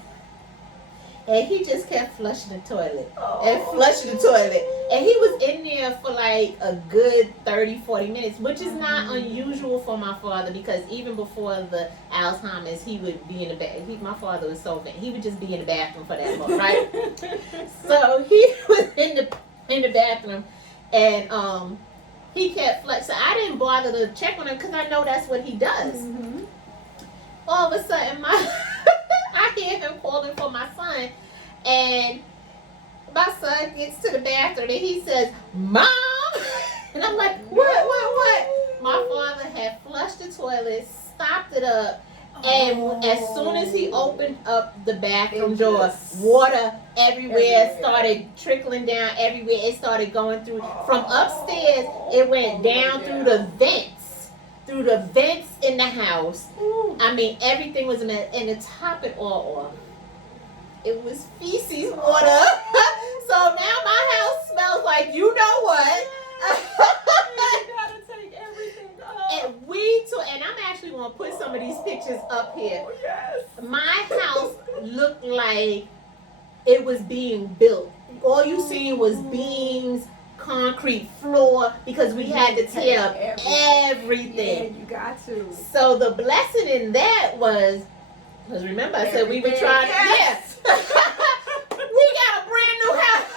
And he just kept flushing the toilet and flushing the toilet. And he was in there for like a good 30, 40 minutes, which is not unusual for my father, because even before the Alzheimer's, he would be in the bathroom. My father was so bad. He would just be in the bathroom for that long, right? So he was in the bathroom, and he kept flushing. So I didn't bother to check on him, because I know that's what he does. All of a sudden, I hear him calling for my son, and my son gets to the bathroom and he says, Mom! And I'm like, what? My father had flushed the toilet, stopped it up, And as soon as he opened up the bathroom It door, just- water everywhere Everywhere. started trickling down everywhere. It started going through from upstairs. It went down through the vents in the house. Ooh. I mean, everything was in it. And to top it all off, it was feces water. So now my house smells like you know what. You gotta take everything up. And I'm actually gonna put some of these pictures up here. Oh, yes. My house looked like it was being built. All you seen was beams, concrete floor, because we had to tear up Yeah, everything. you got to. So the blessing in that was, because remember I said we were trying to, Yes. yeah. We got a brand new house.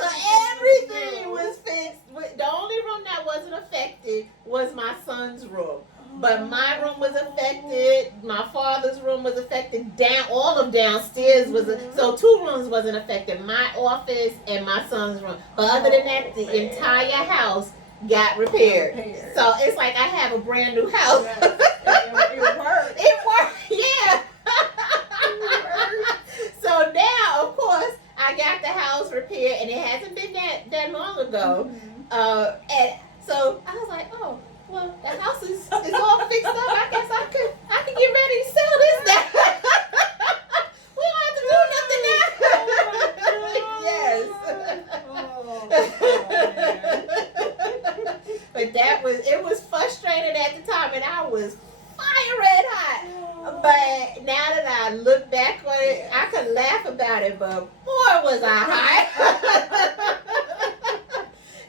So everything was fixed. The only room that wasn't affected was my son's room. But my room was affected. My father's room was affected. All of downstairs was so 2 rooms wasn't affected. My office and my son's room. But other than that, the entire house got repaired. So it's like I have a brand new house. Yes. It worked. It worked, yeah. So now, of course, I got the house repaired, and it hasn't been that long ago. And so I was like, oh, well, the house is all fixed up. I guess I can get ready to sell this now. We don't have to do nothing now. Yes. But it was frustrating at the time, and I was fire red hot. But now that I look back on it, I can laugh about it, but boy was I hot.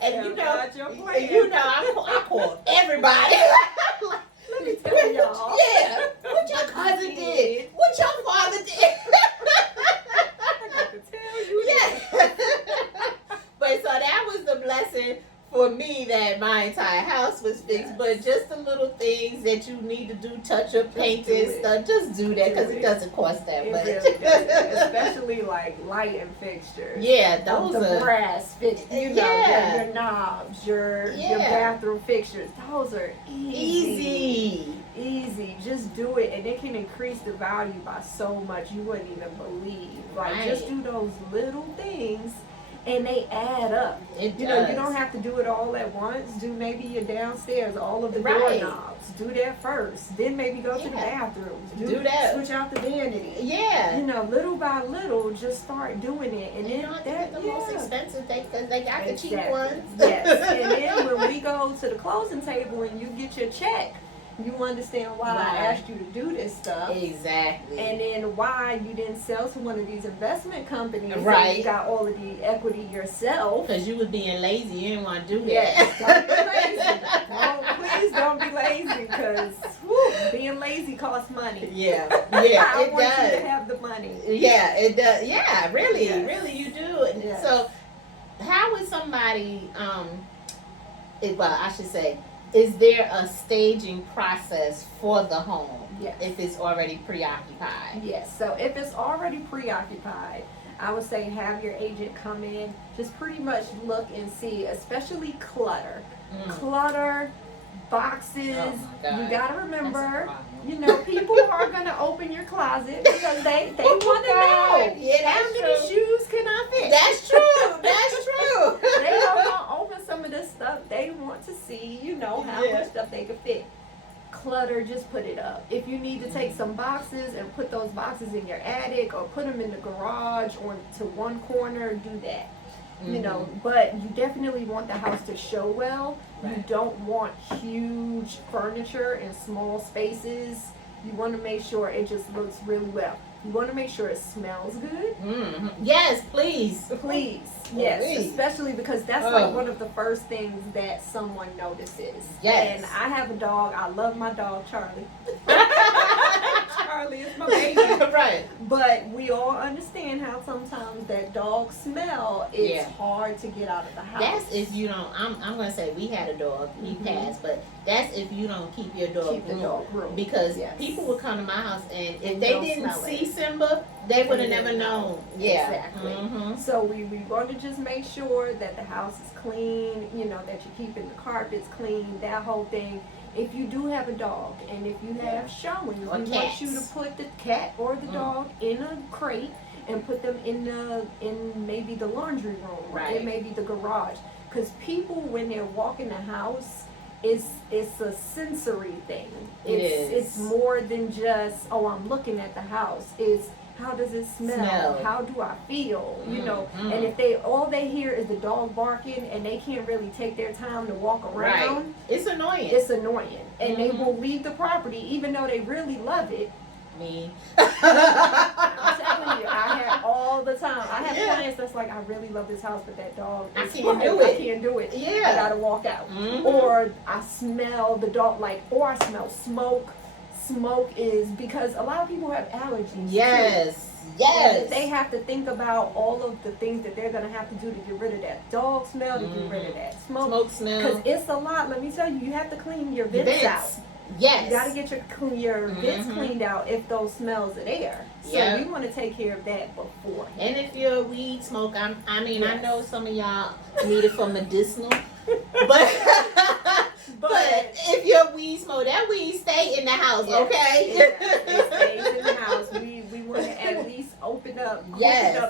And I called everybody. Let me tell y'all. Yeah, what your cousin did, what your father did. I got to tell you. Yeah. But so that was the blessing for me, that my entire house was fixed. Yes. But just the little things that you need to do, touch up, paint do and it. stuff, just do that, because it it. doesn't cost that It much. really does. Especially like lighting fixtures. Yeah, those the are brass fixtures. You know, Yeah. your knobs, your Yeah. bathroom fixtures. Those are easy. Easy. Just do it, and it can increase the value by so much you wouldn't even believe. Like, just Right. do those little things, and they add up. It You know, does. you don't have to do it all at once. Do maybe your downstairs, all of the Right. doorknobs. Do that first. Then maybe go to the Yeah. bathrooms. Do that. Switch out the vanity. Yeah. You know, little by little, just start doing it, and And then you don't have to that get the most expensive thing, because they got the cheap Exactly. ones. Yes, and then when we go to the closing table and you get your check, you understand why I Right. asked you to do this stuff. Exactly. And then why you didn't sell to one of these investment companies and Right. you got all of the equity yourself. Because you was being lazy, you didn't want to do that. Yes, don't be lazy. Please don't be lazy, because being lazy costs money. Yeah, I it want you to does. have the money. Yeah, it does. Yeah, really, Yes. really, you do. Yes. So, how would somebody, I should say, is there a staging process for the home Yes. if it's already preoccupied? Yes, so if it's already preoccupied, I would say have your agent come in, just pretty much look and see, especially clutter. Clutter, boxes, Oh my God. you gotta That's a remember, problem. you know, people are gonna open your closet because they Oh my wanna God. know Yeah, how that's many true. shoes can I fit. That's true. That's true. They don't want to open some of this stuff. They want to see, you know, how Yeah. much stuff they can fit. Clutter, just put it up. If you need to take some boxes and put those boxes in your attic or put them in the garage or to one corner, do that. You know, but you definitely want the house to show well. You Right. don't want huge furniture in small spaces. You want to make sure it just looks really well. You want to make sure it smells good. Yes, please. Please, yes, Please. especially because that's like one of the first things that someone notices. Yes. And I have a dog. I love my dog, Charlie. Charlie is my baby. Right. But we all understand how sometimes that dog smell is Yeah. hard to get out of the house. That's if you don't. I'm gonna say we had a dog. He passed, but that's if you don't keep your dog Keep the groomed. dog groomed. Because Yes. people would come to my house, and if And they don't didn't smell see it. Simba, they would have They never didn't known. know. Yeah. Exactly. Mhm. So we want to just make sure that the house is clean, you know, that you're keeping the carpets clean, that whole thing. if you do have a dog and if you have showings, we want you to put the cat or the dog in a crate and put them in maybe the laundry room, or it may be the garage. Because people, when they're walking the house, it's a sensory thing. It's more than just, oh, I'm looking at the house. It's, how does it smell? How do I feel? You know, and if all they hear is the dog barking and they can't really take their time to walk around, it's annoying. And they will leave the property even though they really love it. Me. I'm telling you, I have all the time. I have clients that's like, I really love this house, but that dog, I can't do it. I can't do it. Yeah. I gotta walk out. Or I smell the dog, or I smell smoke. Smoke is because a lot of people have allergies. Yes. And they have to think about all of the things that they're gonna have to do to get rid of that dog smell, to get rid of that smoke smell. Because it's a lot. Let me tell you, you have to clean your vents out. Yes. You got to get your vents cleaned out if those smells are there. So we want to take care of that before. And if you're a weed smoker, I know some of y'all need it for medicinal, but if you're a weed smoker, that weed stay in the house, okay? It stays in the house. We want to at least open up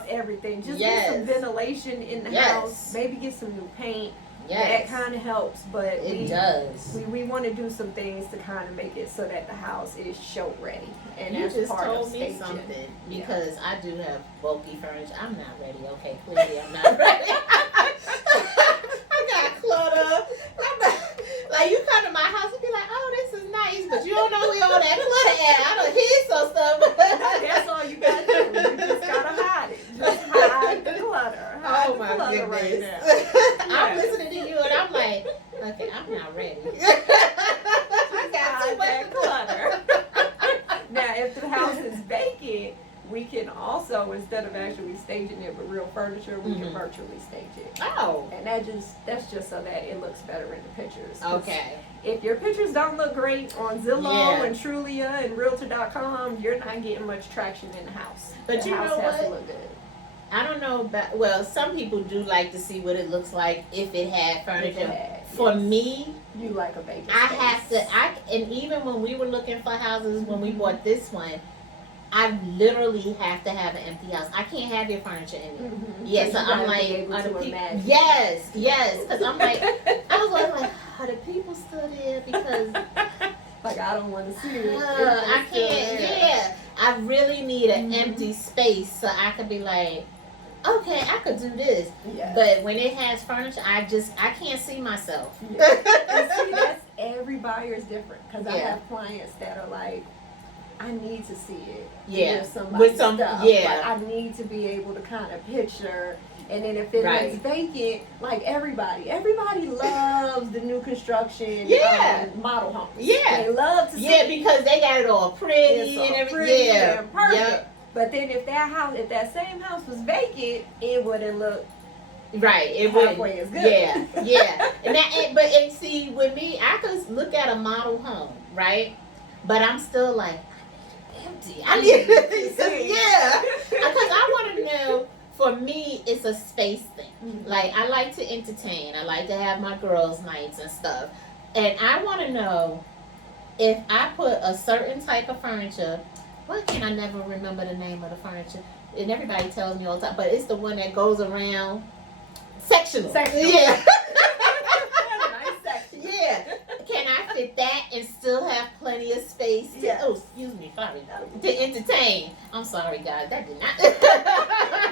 everything. Just get some ventilation in the house. Maybe get some new paint. That kind of helps, but it does. We want to do some things to kind of make it so that the house is show ready. And you that's just part told of me staging. something because I do have bulky furniture. I'm not ready. Okay, clearly I'm not ready. I got clutter. I'm not, like, you come to my house and be like, oh, this is nice, but you don't know where all that clutter at. I don't hear some stuff. That's all you gotta do. You just gotta hide it. Just hide the clutter. Oh my goodness. Right now. I'm listening to you and I'm like, okay, I'm not ready. I got too much clutter. Now, if the house is vacant, we can also, instead of actually staging it with real furniture, we can virtually stage it. Oh. And that's just so that it looks better in the pictures. Okay. If your pictures don't look great on Zillow and Trulia and Realtor.com, you're not getting much traction in the house. But the you house know has what? to look good. I don't know about, well, some people do like to see what it looks like if it had furniture. For me, you like a vacant space. And even when we were looking for houses, when we bought this one, I literally have to have an empty house. I can't have your furniture in there. Yeah, so I'm like, yes, because I'm like, I was like, are the people still there? Because like, I don't want to see it. I can't. I really need an empty space so I could be like, okay, I could do this. But when it has furniture, I can't see myself. And see, that's every buyer is different. Because I have clients that are like, I need to see it. With some stuff. Like, I need to be able to kind of picture. And then if it is vacant, like everybody loves the new construction model homes. They love to see it. Because they got it all pretty and everything. And perfect. But then if that same house was vacant, it wouldn't look it halfway as good. And see, with me, I could look at a model home, right? But I'm still like, empty. I need because I want to know. For me, it's a space thing. Like, I like to entertain. I like to have my girls' nights and stuff. And I want to know if I put a certain type of furniture. Why can I never remember the name of the furniture? And everybody tells me all the time, but it's the one that goes around sectional. Yeah. Nice section. Yeah. Can I fit that and still have plenty of space to, oh, excuse me, sorry, to entertain? I'm sorry, guys, that did not.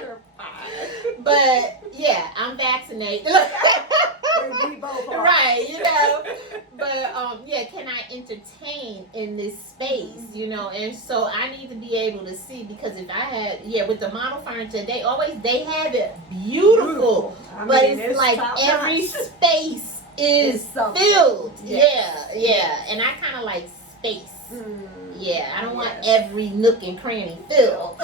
You're fine. But yeah, I'm vaccinated. We both are. Right, But can I entertain in this space, And so I need to be able to see, because if I had with the model furniture, they have it beautiful. But it's like every space is filled. Yeah. And I kind of like space. I don't want every nook and cranny filled.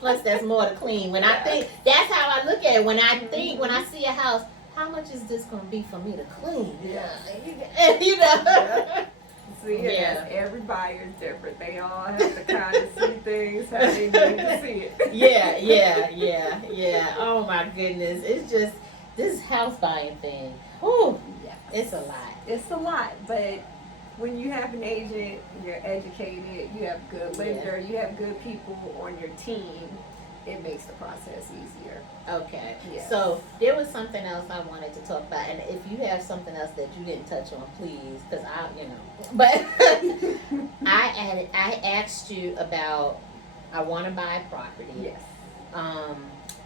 Plus, there's more to clean. When I think, that's how I look at it. When I see a house, how much is this going to be for me to clean? See, every buyer is different. They all have to kind of see things how they need to see it. Yeah. Oh my goodness. It's just this house buying thing. Oh, it's a lot. It's a lot, but when you have an agent, you're educated, you have good lender, you have good people on your team, it makes the process easier. Okay. Yes. So there was something else I wanted to talk about, and if you have something else that you didn't touch on, please, because but I asked you about, I want to buy property. Yes.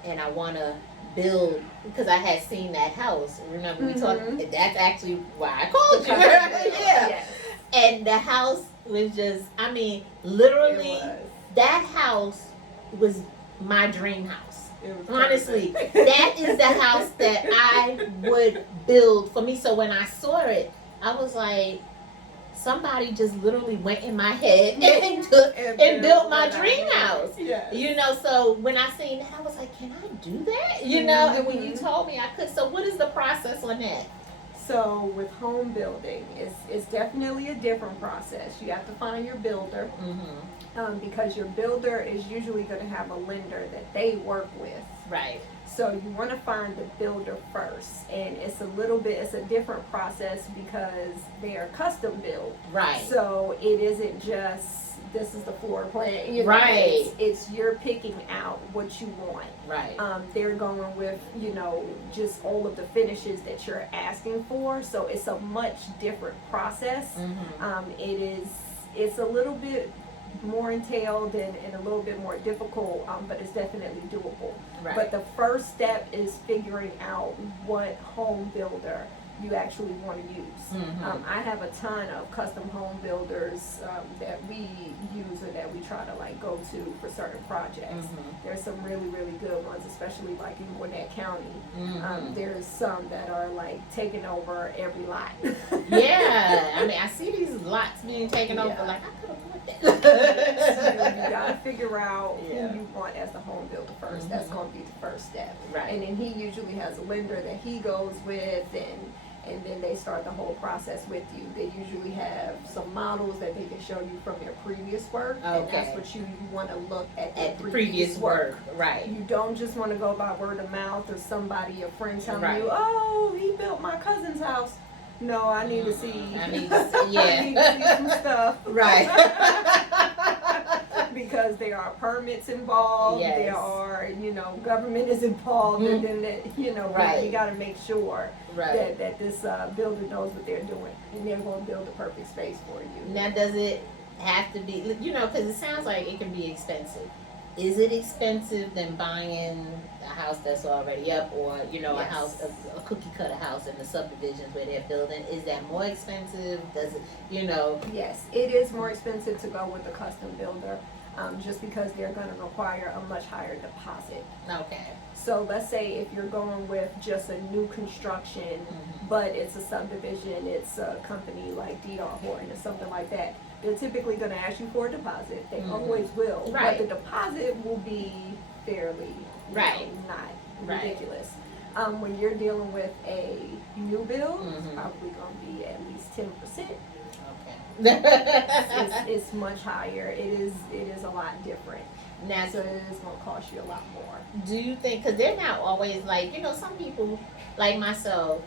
And I want to build, because I had seen that house. Remember we talked, that's actually why I called you. Yeah. Yes. And the house was just, I mean, literally, that house was my dream house. Honestly, that is the house that I would build for me. So when I saw it, I was like, somebody just literally went in my head and built my dream house. Yes. You know, so when I seen that, I was like, can I do that? You know, and when you told me I could, so what is the process on that? So with home building, it's definitely a different process. You have to find your builder, because your builder is usually going to have a lender that they work with. Right. So you want to find the builder first, and it's a different process because they are custom built. Right. So it isn't just, this is the floor plan. You know, right. It's you're picking out what you want. Right. They're going with, just all of the finishes that you're asking for. So it's a much different process. It's a little bit more entailed and a little bit more difficult, but it's definitely doable. Right. But the first step is figuring out what home builder you actually want to use. I have a ton of custom home builders that we use or that we try to like go to for certain projects. There's some really, really good ones, especially like in Gwinnett County. There's some that are like taking over every lot. Yeah, I mean, I see these lots being taken over. Like, I could have bought that. So you gotta figure out who you want as the home builder first. That's gonna be the first step. Right. And then he usually has a lender that he goes with, and then they start the whole process with you. They usually have some models that they can show you from their previous work. Okay. And that's what you want to look at the previous work. Right. You don't just want to go by word of mouth or somebody, a friend telling you, right. oh, he built my cousin's house. No, I need to see. I need to see, I need to see some stuff. Right. Because there are permits involved. Yes. There are, government is involved, and then Right. we got to make sure Right. that this builder knows what they're doing, and they're going to build the perfect space for you. Now, does it have to be, because it sounds like it can be expensive. Is it expensive than buying a house that's already up, or a house, a cookie cutter house in the subdivisions where they're building? Is that more expensive? Does it, Yes, it is more expensive to go with a custom builder, just because they're going to require a much higher deposit. Okay. So let's say if you're going with just a new construction, but it's a subdivision, it's a company like D.R. Horton or something like that, they're typically going to ask you for a deposit. They always will. Right. But the deposit will be fairly, not ridiculous. When you're dealing with a new build, it's probably going to be at least 10%. It's much higher. It is a lot different. Now, so it is going to cost you a lot more. Do you think, because they're not always like, some people, like myself,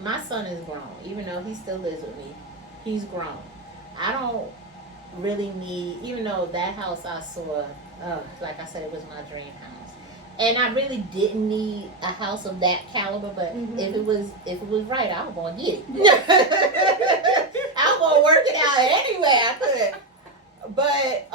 my son is grown, even though he still lives with me, he's grown. I don't really need, even though that house I saw, like I said, it was my dream house. And I really didn't need a house of that caliber, but if it was right, I was going to get it. I was going to work it out anyway I could. But,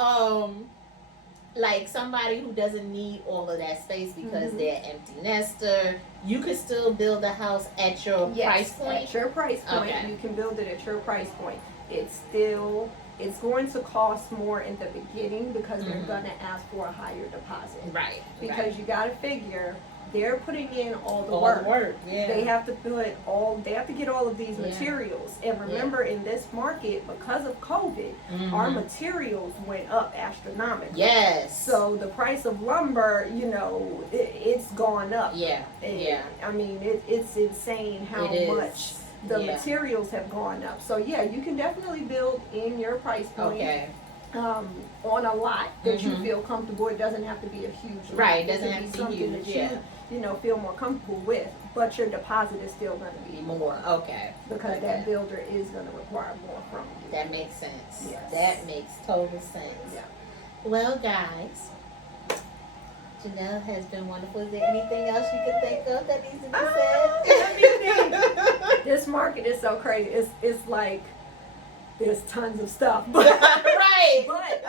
like somebody who doesn't need all of that space because they're an empty nester, you could still build a house at your price point? At your price point. Okay. You can build it at your price point. It's going to cost more in the beginning because they're going to ask for a higher deposit. Right. Because you got to figure they're putting in all the work. Yeah. They have to get all of these materials. And remember, in this market, because of COVID, our materials went up astronomically. Yes. So the price of lumber, it's gone up. Yeah. And, I mean, it's insane how much the materials have gone up. So yeah, you can definitely build in your price point. Okay. on a lot that you feel comfortable. It doesn't have to be a huge lot. Right, it doesn't can have to be something huge, that you know, feel more comfortable with, but your deposit is still going to be more. Okay. Because that builder is going to require more from you. That makes sense. Yes. That makes total sense. Yeah. Well, guys, Janell has been wonderful. Is there anything else you can think of that needs to be said? Let me think. This market is so crazy. It's like there's tons of stuff. Right. But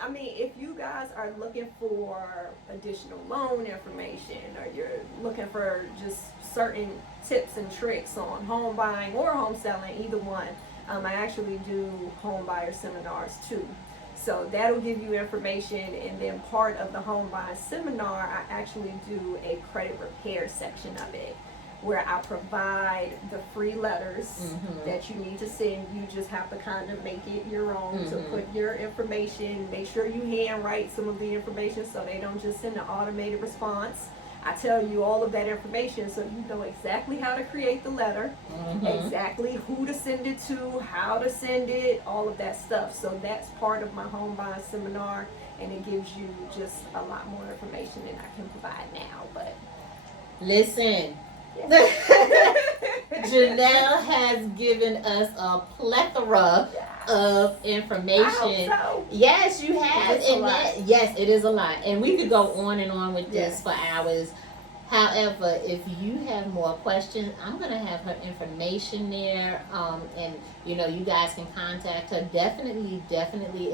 I mean, if you guys are looking for additional loan information, or you're looking for just certain tips and tricks on home buying or home selling, either one, I actually do home buyer seminars too. So that'll give you information, and then part of the home buying seminar, I actually do a credit repair section of it, where I provide the free letters that you need to send. You just have to kind of make it your own, to put your information, make sure you handwrite some of the information so they don't just send an automated response. I tell you all of that information so you know exactly how to create the letter, exactly who to send it to, how to send it, all of that stuff. So that's part of my home buying seminar, and it gives you just a lot more information than I can provide now. But listen, Janell has given us a plethora of information. So. Yes, you have. Yes, it is a lot. And we could go on and on with this for hours. However, if you have more questions, I'm going to have her information there. And, you know, you guys can contact her. Definitely.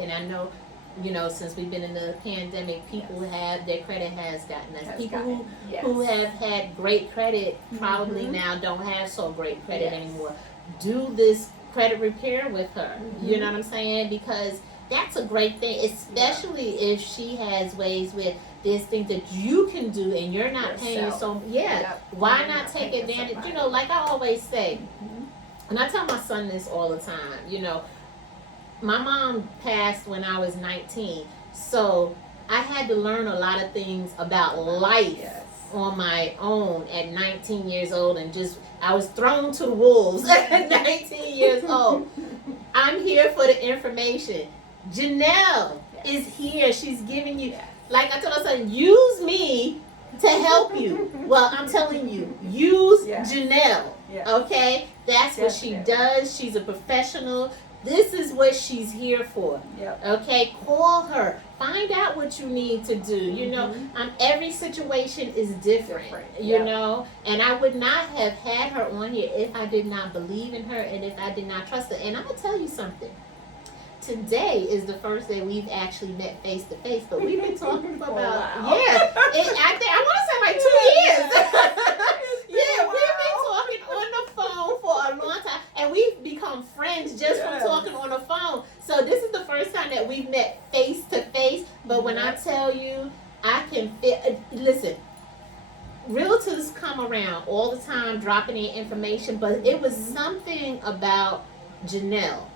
And I know, you know, since we've been in the pandemic, people have, their credit has gotten us. People who have had great credit probably now don't have so great credit anymore. Do this credit repair with her. You know what I'm saying? Because that's a great thing, especially if she has ways with there's things that you can do and you're not paying so why not take advantage? You know, like I always say, and I tell my son this all the time, you know, my mom passed when I was 19, so I had to learn a lot of things about life on my own at 19 years old, and just I was thrown to the wolves at 19 years old. I'm here for the information. Janell is here. She's giving you, like I told her son, use me to help you. Well, I'm telling you, use Janell. Okay? That's what she does. She's a professional. This is what she's here for. Okay? Call her. Find out what you need to do. You know, every situation is different. You know, and I would not have had her on here if I did not believe in her and if I did not trust her. And I'm gonna tell you something. Today is the first day we've actually met face to face, but we've been talking for about I want to say like 2 years. We've been talking on the phone for a long time, and we've become friends just from talking on the phone. So this is the first time that we've met face to face. But when I tell you, I can fit. Listen, realtors come around all the time dropping in information, but it was something about Janell.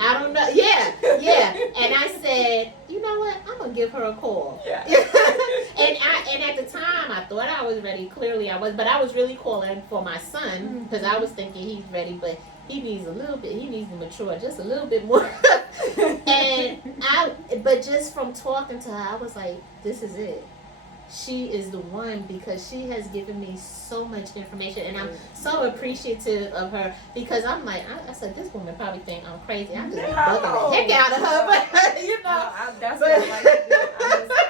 I don't know. And I said, you know what? I'm gonna give her a call. And at the time, I thought I was ready. Clearly, I was, but I was really calling for my son because I was thinking he's ready, but he needs a little bit. He needs to mature just a little bit more. But just from talking to her, I was like, this is it. She is the one, because she has given me so much information, and I'm so appreciative of her, because I'm like, I said, this woman probably think I'm crazy. I'm just bugging the heck out of her, but you know. That's what I like to do.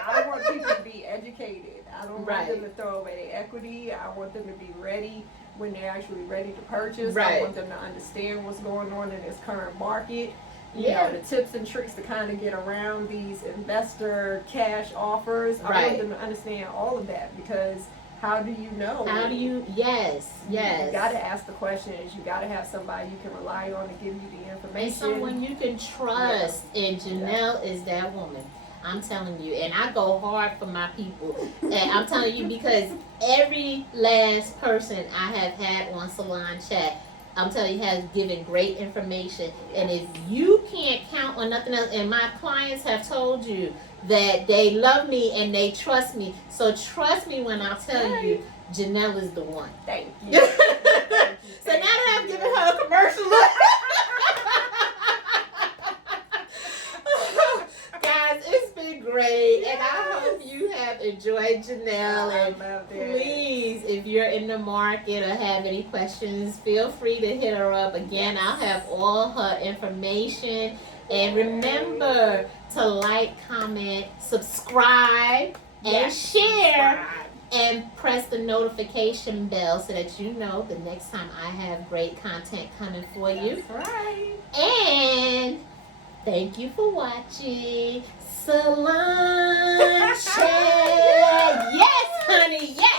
I want people to be educated. I don't want them to throw away their equity. I want them to be ready when they're actually ready to purchase. I want them to understand what's going on in this current market. You know, the tips and tricks to kind of get around these investor cash offers. I want them to understand all of that, because how do you know? How do you, You got to ask the questions. You got to have somebody you can rely on to give you the information. And someone you can trust. And Janell is that woman. I'm telling you. And I go hard for my people. And I'm telling you, because every last person I have had on Salon Chat, I'm telling you, has given great information. And if you can't count on nothing else, and my clients have told you that they love me and they trust me. So trust me when I tell you, Janell is the one. Thank you. So now that I've given her a commercial look. great. Yes. And I hope you have enjoyed Janell. And loved it. please, if you're in the market or have any questions, feel free to hit her up. Again, I'll have all her information. And remember to like, comment, subscribe, and share. Subscribe. And press the notification bell so that you know the next time I have great content coming for you. That's right. And thank you for watching Salon Chat. Yes, honey, yes.